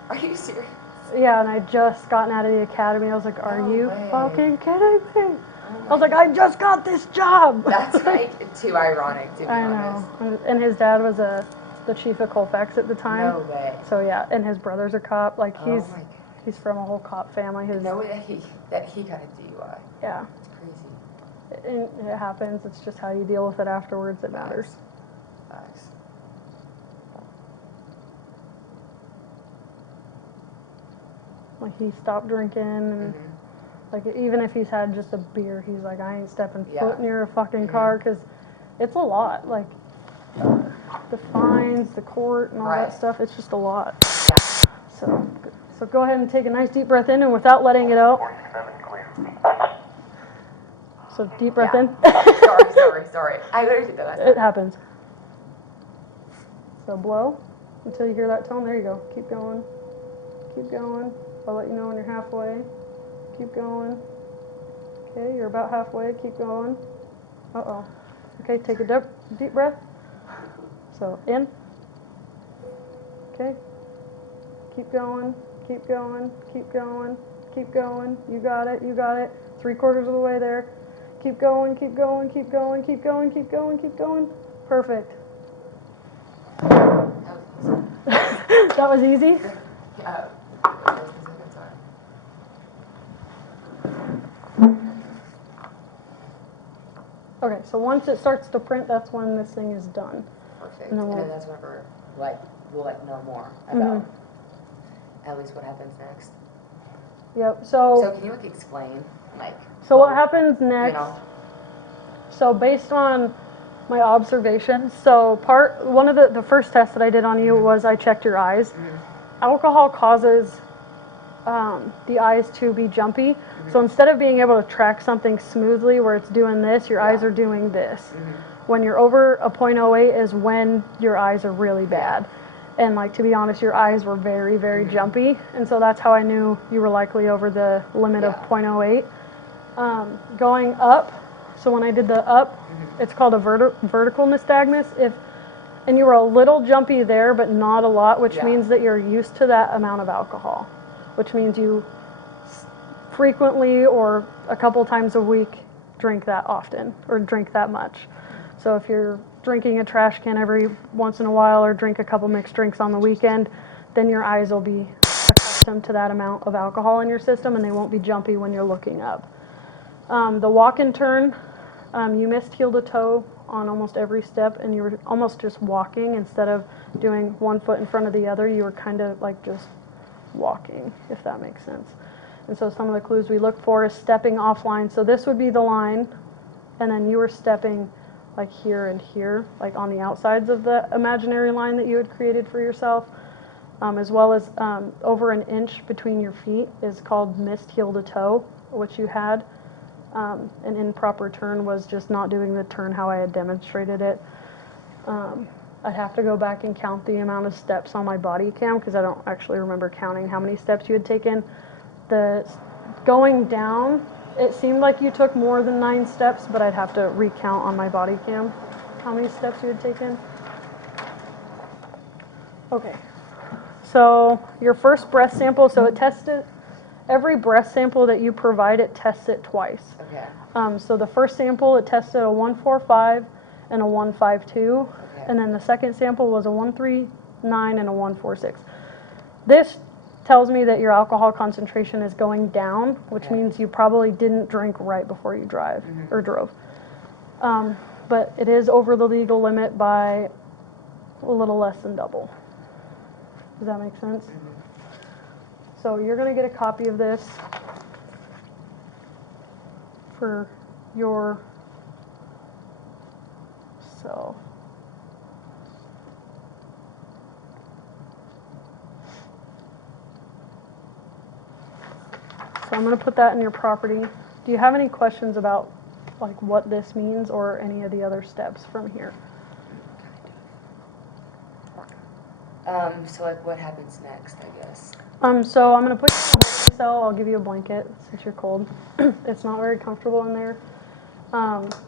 Are you serious? Yeah, and I just gotten out of the academy. I was like, are No you way. fucking kidding me? Oh I was like, I just got this job. That's like too ironic, to be I honest. know. And his dad was the chief of Colfax at the time. No way. So yeah, and his brother's a cop. Like Oh my God. he's from a whole cop family. No way that he got a DUI. Yeah. It's crazy. It happens. It's just how you deal with it afterwards that matters. Facts. Like he stopped drinking and like even if he's had just a beer, he's like, I ain't stepping foot near a fucking car because it's a lot. Like the fines, the court, and all that stuff. It's just a lot. Yeah. So go ahead and take a nice deep breath in, and without letting it out. 47 clear. So deep breath in. sorry. I literally did that last It time. happens. So blow until you hear that tone. There you go. Keep going. Keep going. I'll let you know when you're halfway. Keep going. Okay, you're about halfway. Keep going. Uh-oh. Okay, take a deep breath. So in. Okay. Keep going. Keep going. Keep going. Keep going. You got it. You got it. 3/4 of the way there. Keep going. Keep going. Keep going. Keep going. Keep going. Keep going. Perfect. That was easy? Yeah. Okay, so once it starts to print, that's when this thing is done. Perfect. And And then then that's whenever we'll know more about at least what happens next. Yep, So can you explain so what happens next, you know? so based on my observations, so one of the first tests that I did on you was I checked your eyes. Alcohol causes the eyes to be jumpy. So instead of being able to track something smoothly where it's doing this, your eyes are doing this. When you're over a 0.08 is when your eyes are really bad. And like, to be honest, your eyes were very, very jumpy. And so that's how I knew you were likely over the limit of 0.08. Going up, so when I did the up, it's called a vertical nystagmus. And you were a little jumpy there, but not a lot, which means that you're used to that amount of alcohol, which means you frequently or a couple times a week drink that often or drink that much. So if you're drinking a trash can every once in a while or drink a couple mixed drinks on the weekend, then your eyes will be accustomed to that amount of alcohol in your system and they won't be jumpy when you're looking up. The walk and turn, you missed heel to toe on almost every step and you were almost just walking instead of doing one foot in front of the other. You were kind of like just walking, if that makes sense. And so some of the clues we look for is stepping offline. So this would be the line, and then you were stepping like here and here, like on the outsides of the imaginary line that you had created for yourself, as well as over an inch between your feet is called missed heel to toe, which you had. An improper turn was just not doing the turn how I had demonstrated it. I'd have to go back and count the amount of steps on my body cam because I don't actually remember counting how many steps you had taken. The going down, it seemed like you took more than 9 steps, but I'd have to recount on my body cam how many steps you had taken. Okay, so your first breath sample, so it tested, every breath sample that you provide, it tests it twice. Okay. So the first sample, it tested a 145 and a 152, and then the second sample was a 139 and a 146. This tells me that your alcohol concentration is going down, which means you probably didn't drink right before you drove. But it is over the legal limit by a little less than double. Does that make sense? Mm-hmm. So you're going to get a copy of this for yourself. So I'm going to put that in your property. Do you have any questions about like what this means or any of the other steps from here? So like what happens next, I guess? So I'm going to put you in a holding cell. I'll give you a blanket since you're cold. It's not very comfortable in there.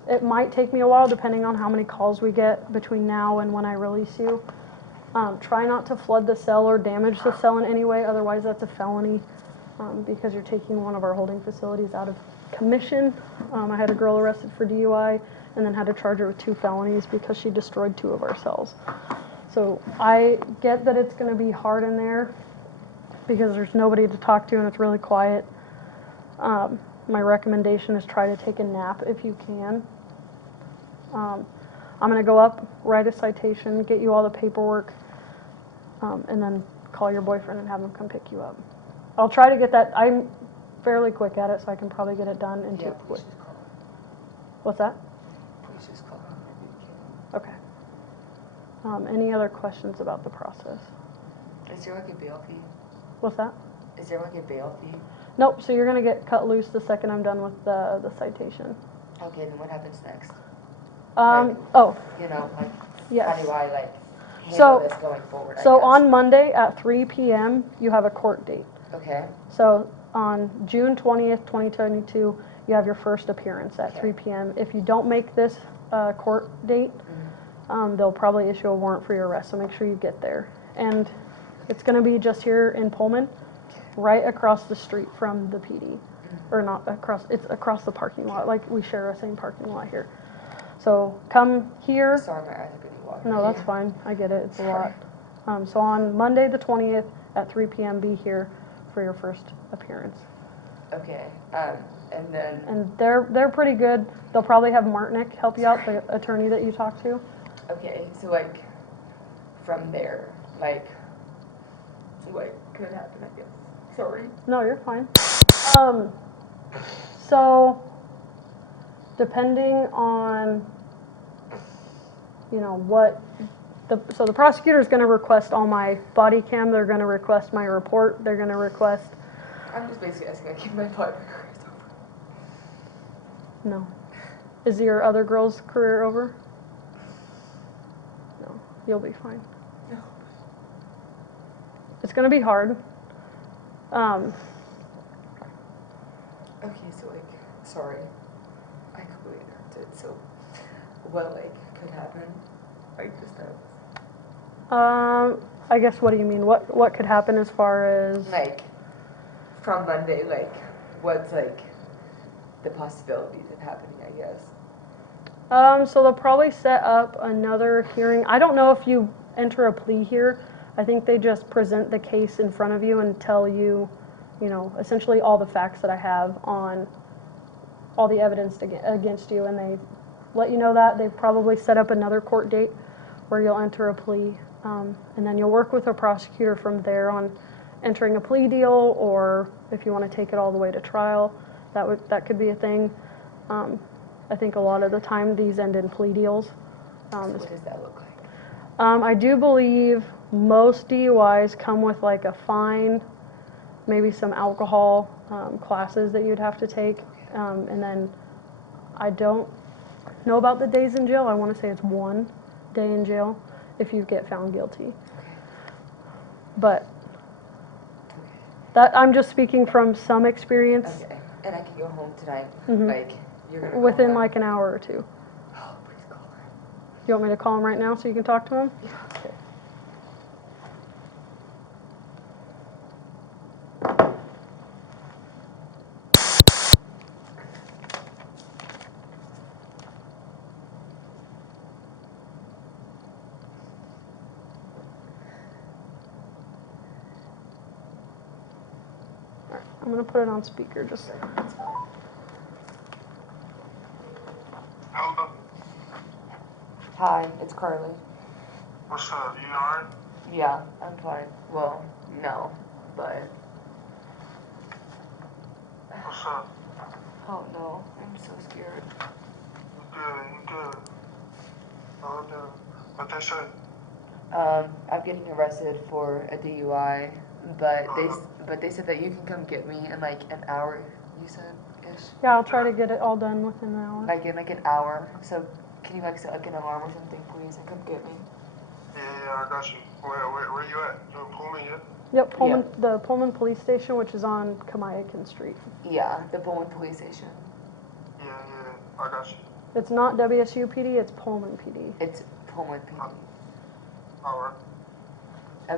It might take me a while depending on how many calls we get between now and when I release you. Try not to flood the cell or damage the cell in any way, otherwise that's a felony because you're taking one of our holding facilities out of commission. I had a girl arrested for DUI and then had to charge her with 2 felonies because she destroyed 2 of our cells. So I get that it's going to be hard in there because there's nobody to talk to and it's really quiet. My recommendation is try to take a nap if you can. I'm going to go up, write a citation, get you all the paperwork, and then call your boyfriend and have him come pick you up. I'll try to get that. I'm fairly quick at it, so I can probably get it done in 2 weeks. What's that? Please just call me maybe you can. Okay. Any other questions about the process? Is there like a bail fee? What's that? Is there like a bail fee? Nope, so you're going to get cut loose the second I'm done with the citation. Okay, then what happens next? Oh, You know, like, yes. how do I like handle So- this going forward, So I guess? on Monday at 3 p.m., you have a court date. Okay, So on June 20th, 2022, you have your first appearance at Okay. 3 p.m. If you don't make this court date, mm-hmm. they'll probably issue a warrant for your arrest, so make sure you get there. And it's going to be just here in Pullman, right across the street from the PD. Mm-hmm. Or not across, it's across the parking lot, like we share a same parking lot here. So come here. Sorry, my eyes are getting watery. No, that's fine. I get it. It's a lot. So on Monday the 20th at 3 p.m., be here for your first appearance. Okay, and then... And they're pretty good. They'll probably have Martinick help you out, the attorney that you talk to. Okay, so like, from there, like, what could happen, I guess? Sorry. No, you're fine. So depending on, you know, what so the prosecutor is going to request all my body cam. They're going to request my report. They're going to request. I'm just basically asking, I keep my blood pressure over. No. Is your other girl's career over? No. You'll be fine. No. It's going to be hard. Okay, so like, sorry, I completely interrupted. So, what like could happen? Like the steps? I guess, what do you mean? What could happen as far as? Like, from Monday, like, what's like the possibilities of happening, I guess? So they'll probably set up another hearing. I don't know if you enter a plea here. I think they just present the case in front of you and tell you, you know, essentially all the facts that I have on all the evidence against you, and they let you know that. They've probably set up another court date where you'll enter a plea, and then you'll work with a prosecutor from there on entering a plea deal, or if you want to take it all the way to trial, that could be a thing. I think a lot of the time these end in plea deals. So what does that look like? I do believe most DUIs come with like a fine, maybe some alcohol classes that you'd have to take, and then I don't know about the days in jail. I want to say it's 1 day in jail if you get found guilty. Okay. But that I'm just speaking from some experience. Okay, and I can go home tonight. Mhm. Like, you're gonna Within call like an hour or 2. Oh, please call her. You want me to call him right now so you can talk to him? Yeah. Okay. Alright, I'm gonna put it on speaker just. Hello? Hi, it's Karly. What's up? You alright? Yeah, I'm fine. Well, no, but What's up? oh no, I'm so scared. You good. Oh no. What they say? I'm getting arrested for a DUI, but they said that you can come get me in like an hour. You said ish. Yeah, I'll try to get it all done within an hour. Like in like an hour. So can you like set like an alarm or something, please, and come get me? Yeah, I got you. Where you at? You in Pullman yet? Yep, the Pullman Police Station, which is on Kamayakin Street. Yeah, the Pullman Police Station. Yeah, I got you. It's not WSU PD, it's Pullman PD. It's Pullman PD. All right.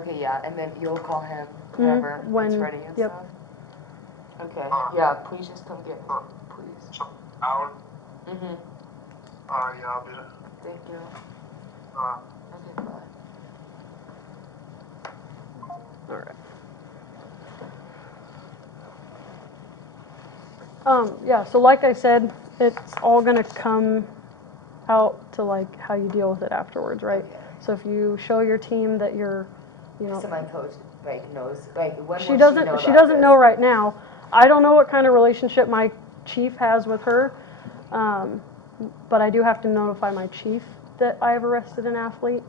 Okay, yeah, and then you'll call him whenever when it's ready and yep. stuff. Okay, yeah, please just come get me, please. So, hour? Mhm. All right, yeah, I'll be there. Thank you. Okay, bye. All right. Yeah, so like I said, it's all gonna come out to like how you deal with it afterwards, right? Okay. So if you show your team that you're, you know, So my coach like knows like when she will doesn't know she about doesn't this? know right now. I don't know what kind of relationship my chief has with her, but I do have to notify my chief that I have arrested an athlete.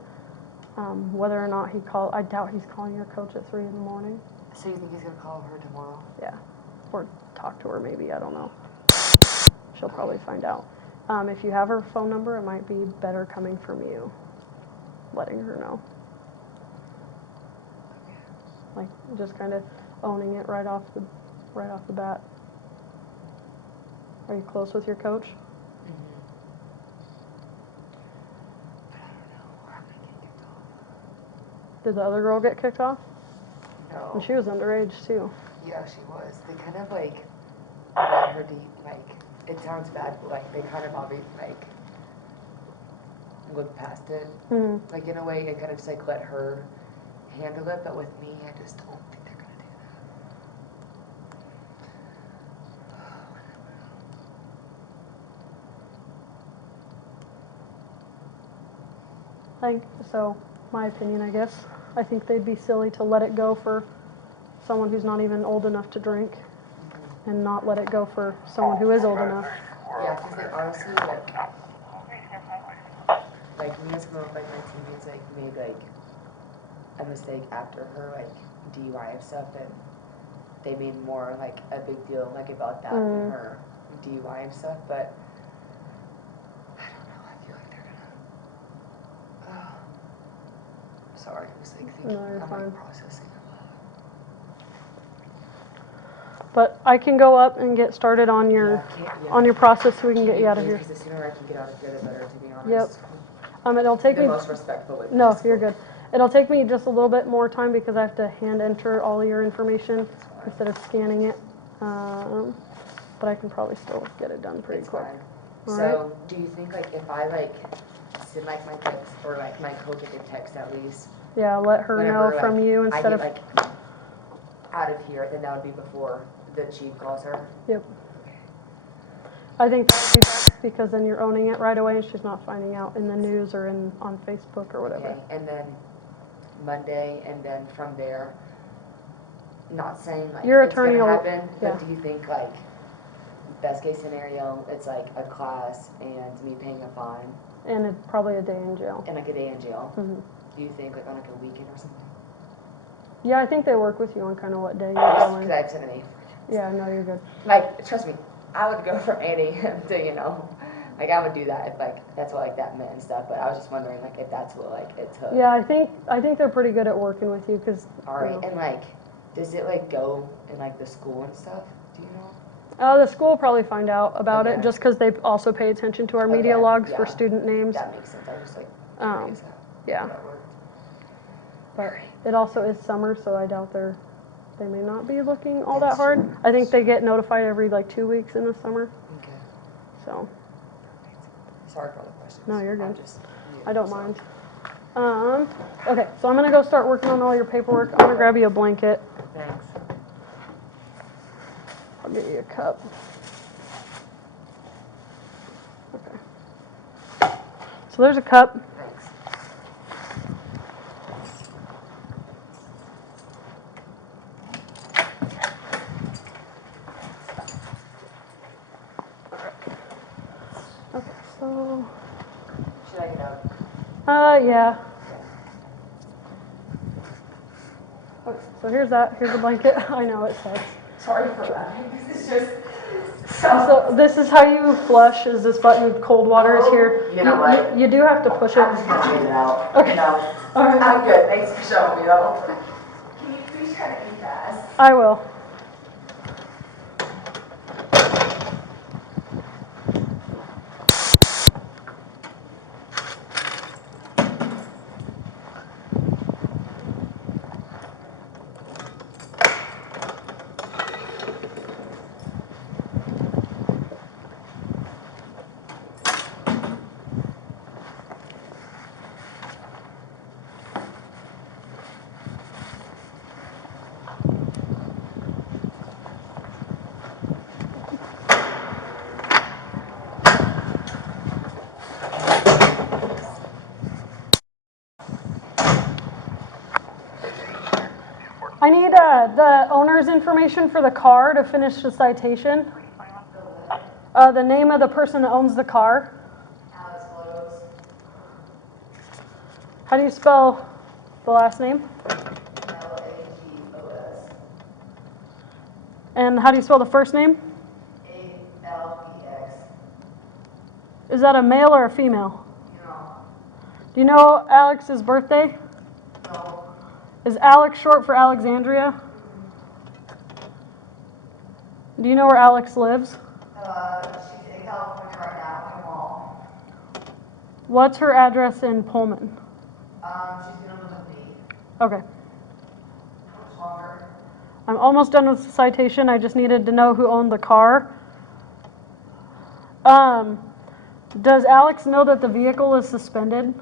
Whether or not I doubt he's calling your coach at 3 in the morning. So you think he's gonna call her tomorrow? Yeah, or talk to her maybe, I don't know. She'll probably find out. If you have her phone number, it might be better coming from you, letting her know. Like just kind of owning it right off the bat. Are you close with your coach? Mhm. But I don't know where I'm gonna get kicked off. Did the other girl get kicked off? No. And she was underage too. Yeah, she was. They kind of like let her like it sounds bad, but like they kind of obviously like look past it. Mhm. Like in a way, it kind of just like let her handle it. But with me, I just don't think they're gonna do So, my opinion, I guess. I think they'd be silly to let it go for someone who's not even old enough to drink, and not let it go for someone who is old enough. Yeah, because they honestly like me as one of like my teammates like made like a mistake after her like DUI and stuff, and they made more like a big deal like about that than her DUI and stuff. But I don't know. I feel like they're gonna. Sorry, I was like thinking. No, you're I'm fine. like processing a lot. But I can go up and get started on your process so we can get you out of here. Because the sooner I can get out of here, the better, to be honest. Yep. It'll take The me. most respectful way No, possible. you're good. It'll take me just a little bit more time because I have to hand enter all your information instead of scanning it. But I can probably still get it done pretty quick. Fine. All So, right. do you think like if I like send like my text or like my coach like a text at least? Yeah, let her Whenever, know from like, you I instead get of. like out of here, then that would be before the chief calls her. Yep. I think that would be best because then you're owning it right away and she's not finding out in the news or on Facebook or whatever. Okay, and then Monday, and then from there, not saying like Your it's attorney gonna will- happen, yeah. but do you think like best case scenario, it's like a class and me paying a fine And probably a day in jail. and like a day in jail? Mhm. Do you think like on like a weekend or something? Yeah, I think they work with you on kind of what day you're Just going. because I have 7 Yeah, no, you're good. Like, trust me, I would go from 8 a.m. to, like I would do that if like that's what like that meant and stuff. But I was just wondering like if that's what like it took. Yeah, I think they're pretty good at working with you because. All right, and like, does it like go in like the school and stuff? Do you know? The school will probably find out about it Okay. just because they also pay attention to our media Okay, logs for yeah. student names. That makes sense. I was just like curious how Yeah. that worked. But it also is summer, so I doubt they may not be looking all that hard. I think they get notified every like 2 weeks in the summer. Okay. So. Sorry for all the questions. No, you're good. I'm just new, I don't so. mind. Okay, so I'm gonna go start working on all your paperwork. I'm gonna grab you a blanket. Thanks. I'll get you a cup. Okay. So there's a cup. Thanks. Should I get out? Yeah. Okay, so here's that. Here's the blanket. I know it sucks. Sorry for that. This is just So this is how you flush. Is this button? Cold water is here. You know what? You do have to push it. I'm just gonna get it out. Okay. No. All right. I'm good. Thanks for showing me though. Can you please try to be fast? I will. I need the owner's information for the car to finish the citation. The name of the person that owns the car. Alex Lowe's. How do you spell the last name? Lagos. And how do you spell the first name? ALEX. Is that a male or a female? No. Do you know Alex's birthday? No. Is Alex short for Alexandria? Do you know where Alex lives? She's in California right now in a mall. What's her address in Pullman? She's gonna live with me. Okay. What's longer? I'm almost done with the citation. I just needed to know who owned the car. Does Alex know that the vehicle is suspended?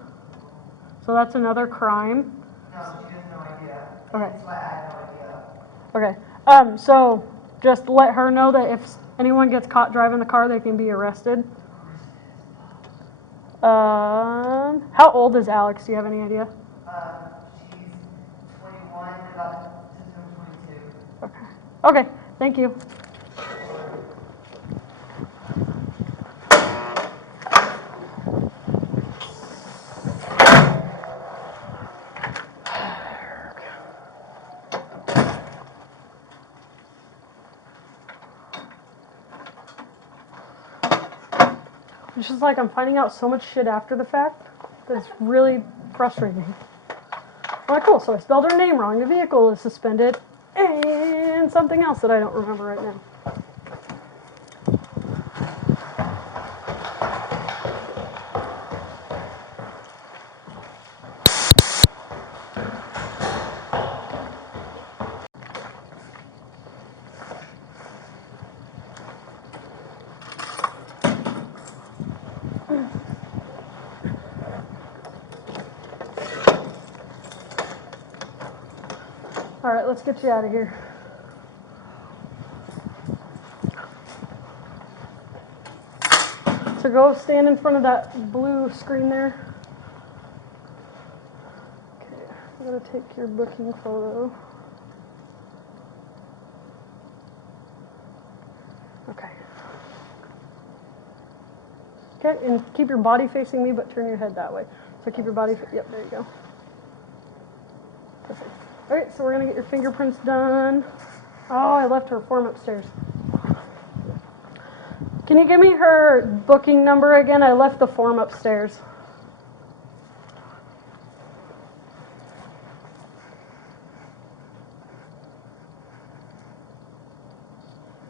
So that's another crime. No, she has no idea. Okay. That's why I have no idea. Okay. So just let her know that if anyone gets caught driving the car, they can be arrested. How old is Alex? Do you have any idea? She's 21, about to turn 22. Okay. Okay. Thank you. It's just like I'm finding out so much shit after the fact that it's really frustrating. Alright, cool. So I spelled her name wrong. The vehicle is suspended. And something else that I don't remember right now. Alright, let's get you out of here. So go stand in front of that blue screen there. Okay, I'm going to take your booking photo. Okay. Okay, and keep your body facing me, but turn your head that way. So keep your body, yep, there you go. Perfect. All right, so we're gonna get your fingerprints done. Oh, I left her form upstairs. Can you give me her booking number again? I left the form upstairs.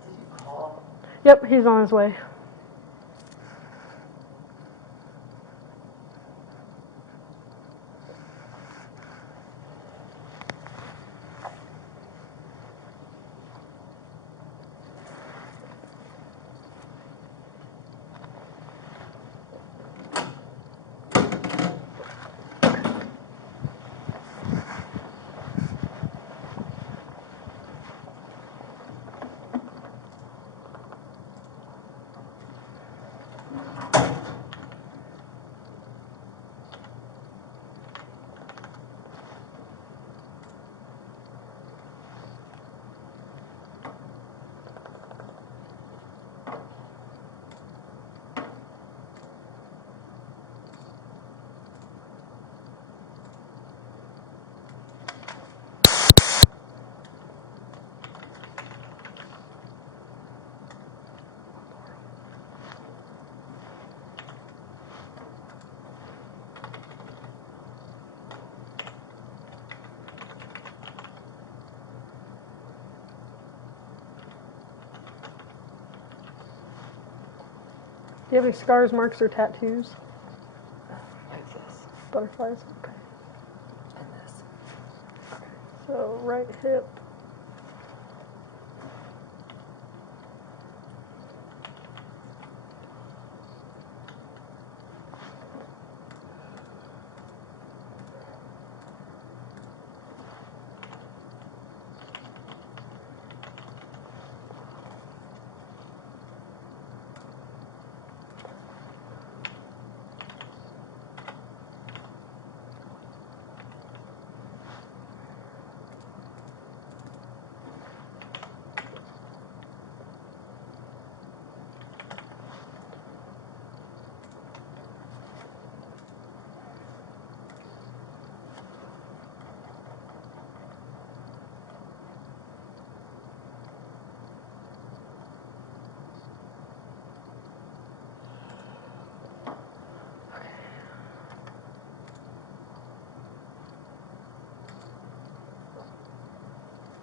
Did you call? Yep, he's on his way. you have any scars, marks, or tattoos? Like this Butterflies? Okay. and this. So, right hip.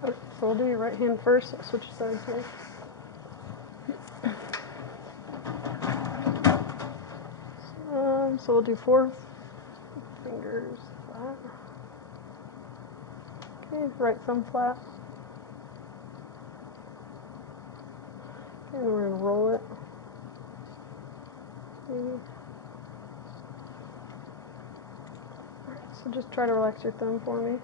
Okay, so we'll do your right hand first. I'll switch sides here. So we'll do 4 fingers flat. Okay, right thumb flat. Okay, and we're going to roll it. Maybe. Alright, so just try to relax your thumb for me.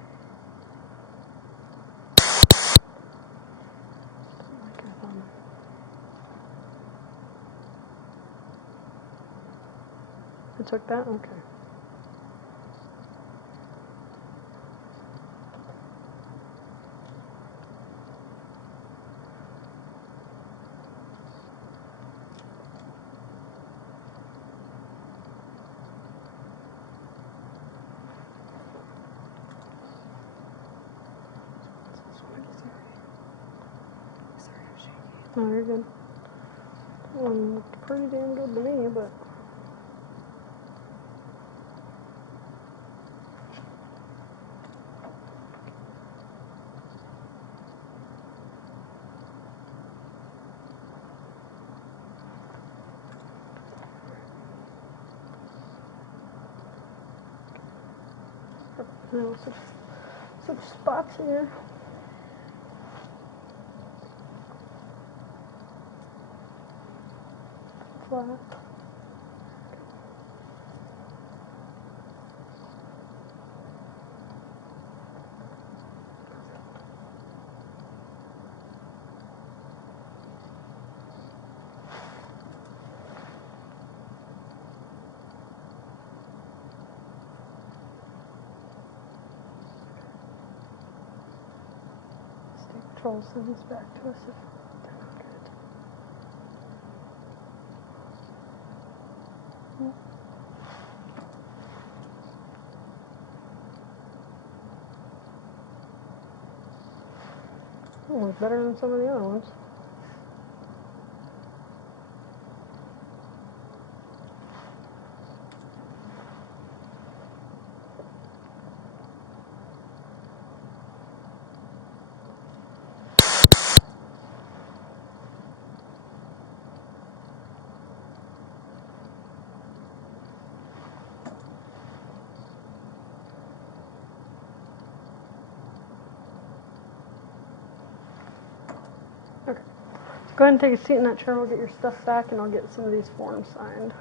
I took that? Okay. Sorry, I'm shaking. Oh, you're good. Looked pretty damn good to me, but... Now, some spots here. Flat. State Patrol sends back to us if they're not good. Looks better than some of the other ones. Okay. So go ahead and take a seat in that chair. We'll get your stuff back and I'll get some of these forms signed.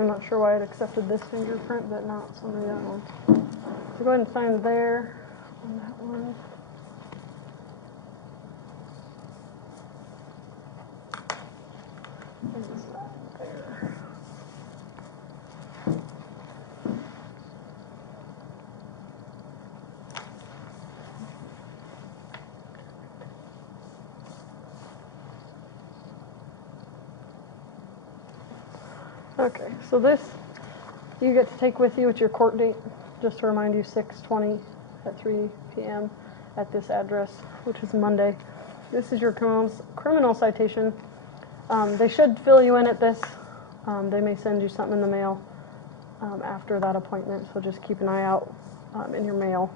I'm not sure why it accepted this fingerprint, but not some of the other ones. So go ahead and sign there on that one. And sign there. Okay, so this you get to take with you. It's your court date, just to remind you, 6/20 at 3 p.m. at this address, which is Monday. This is your criminal citation. They should fill you in at this. They may send you something in the mail after that appointment, so just keep an eye out in your mail.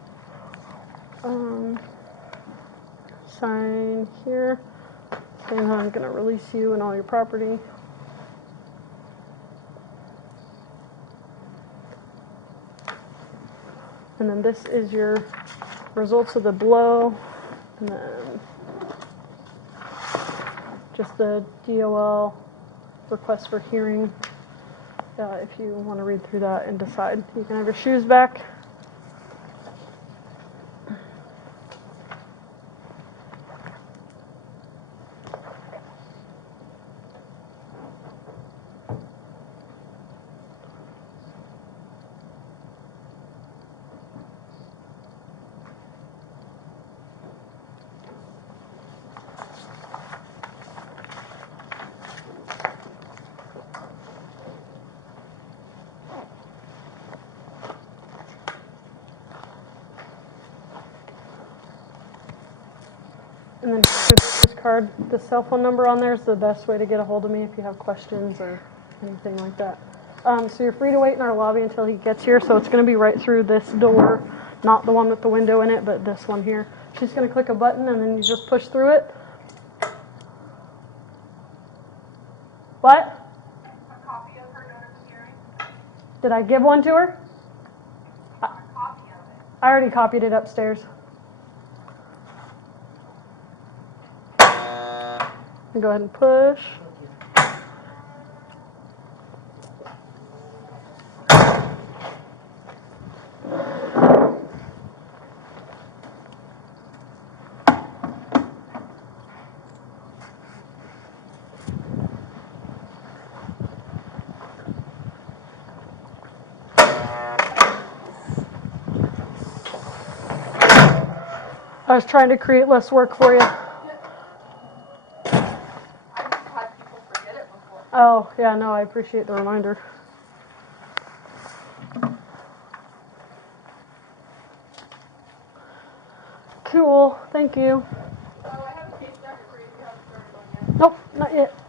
Sign here, saying how I'm going to release you and all your property. And then this is your results of the blow, and then just the DOL request for hearing. If you want to read through that and decide. You can have your shoes back. And then for this card, the cell phone number on there is the best way to get a hold of me if you have questions or anything like that. So you're free to wait in our lobby until he gets here. So it's going to be right through this door, not the one with the window in it, but this one here. She's going to click a button and then you just push through it. What? A copy of her notice of hearing? Did I give one to her? A copy of it. I already copied it upstairs. Go ahead and push. I was trying to create less work for you. Oh, yeah, no, I appreciate the reminder. Cool, thank you. Oh, I have a case jacket for you if you haven't started on yet. Nope, not yet.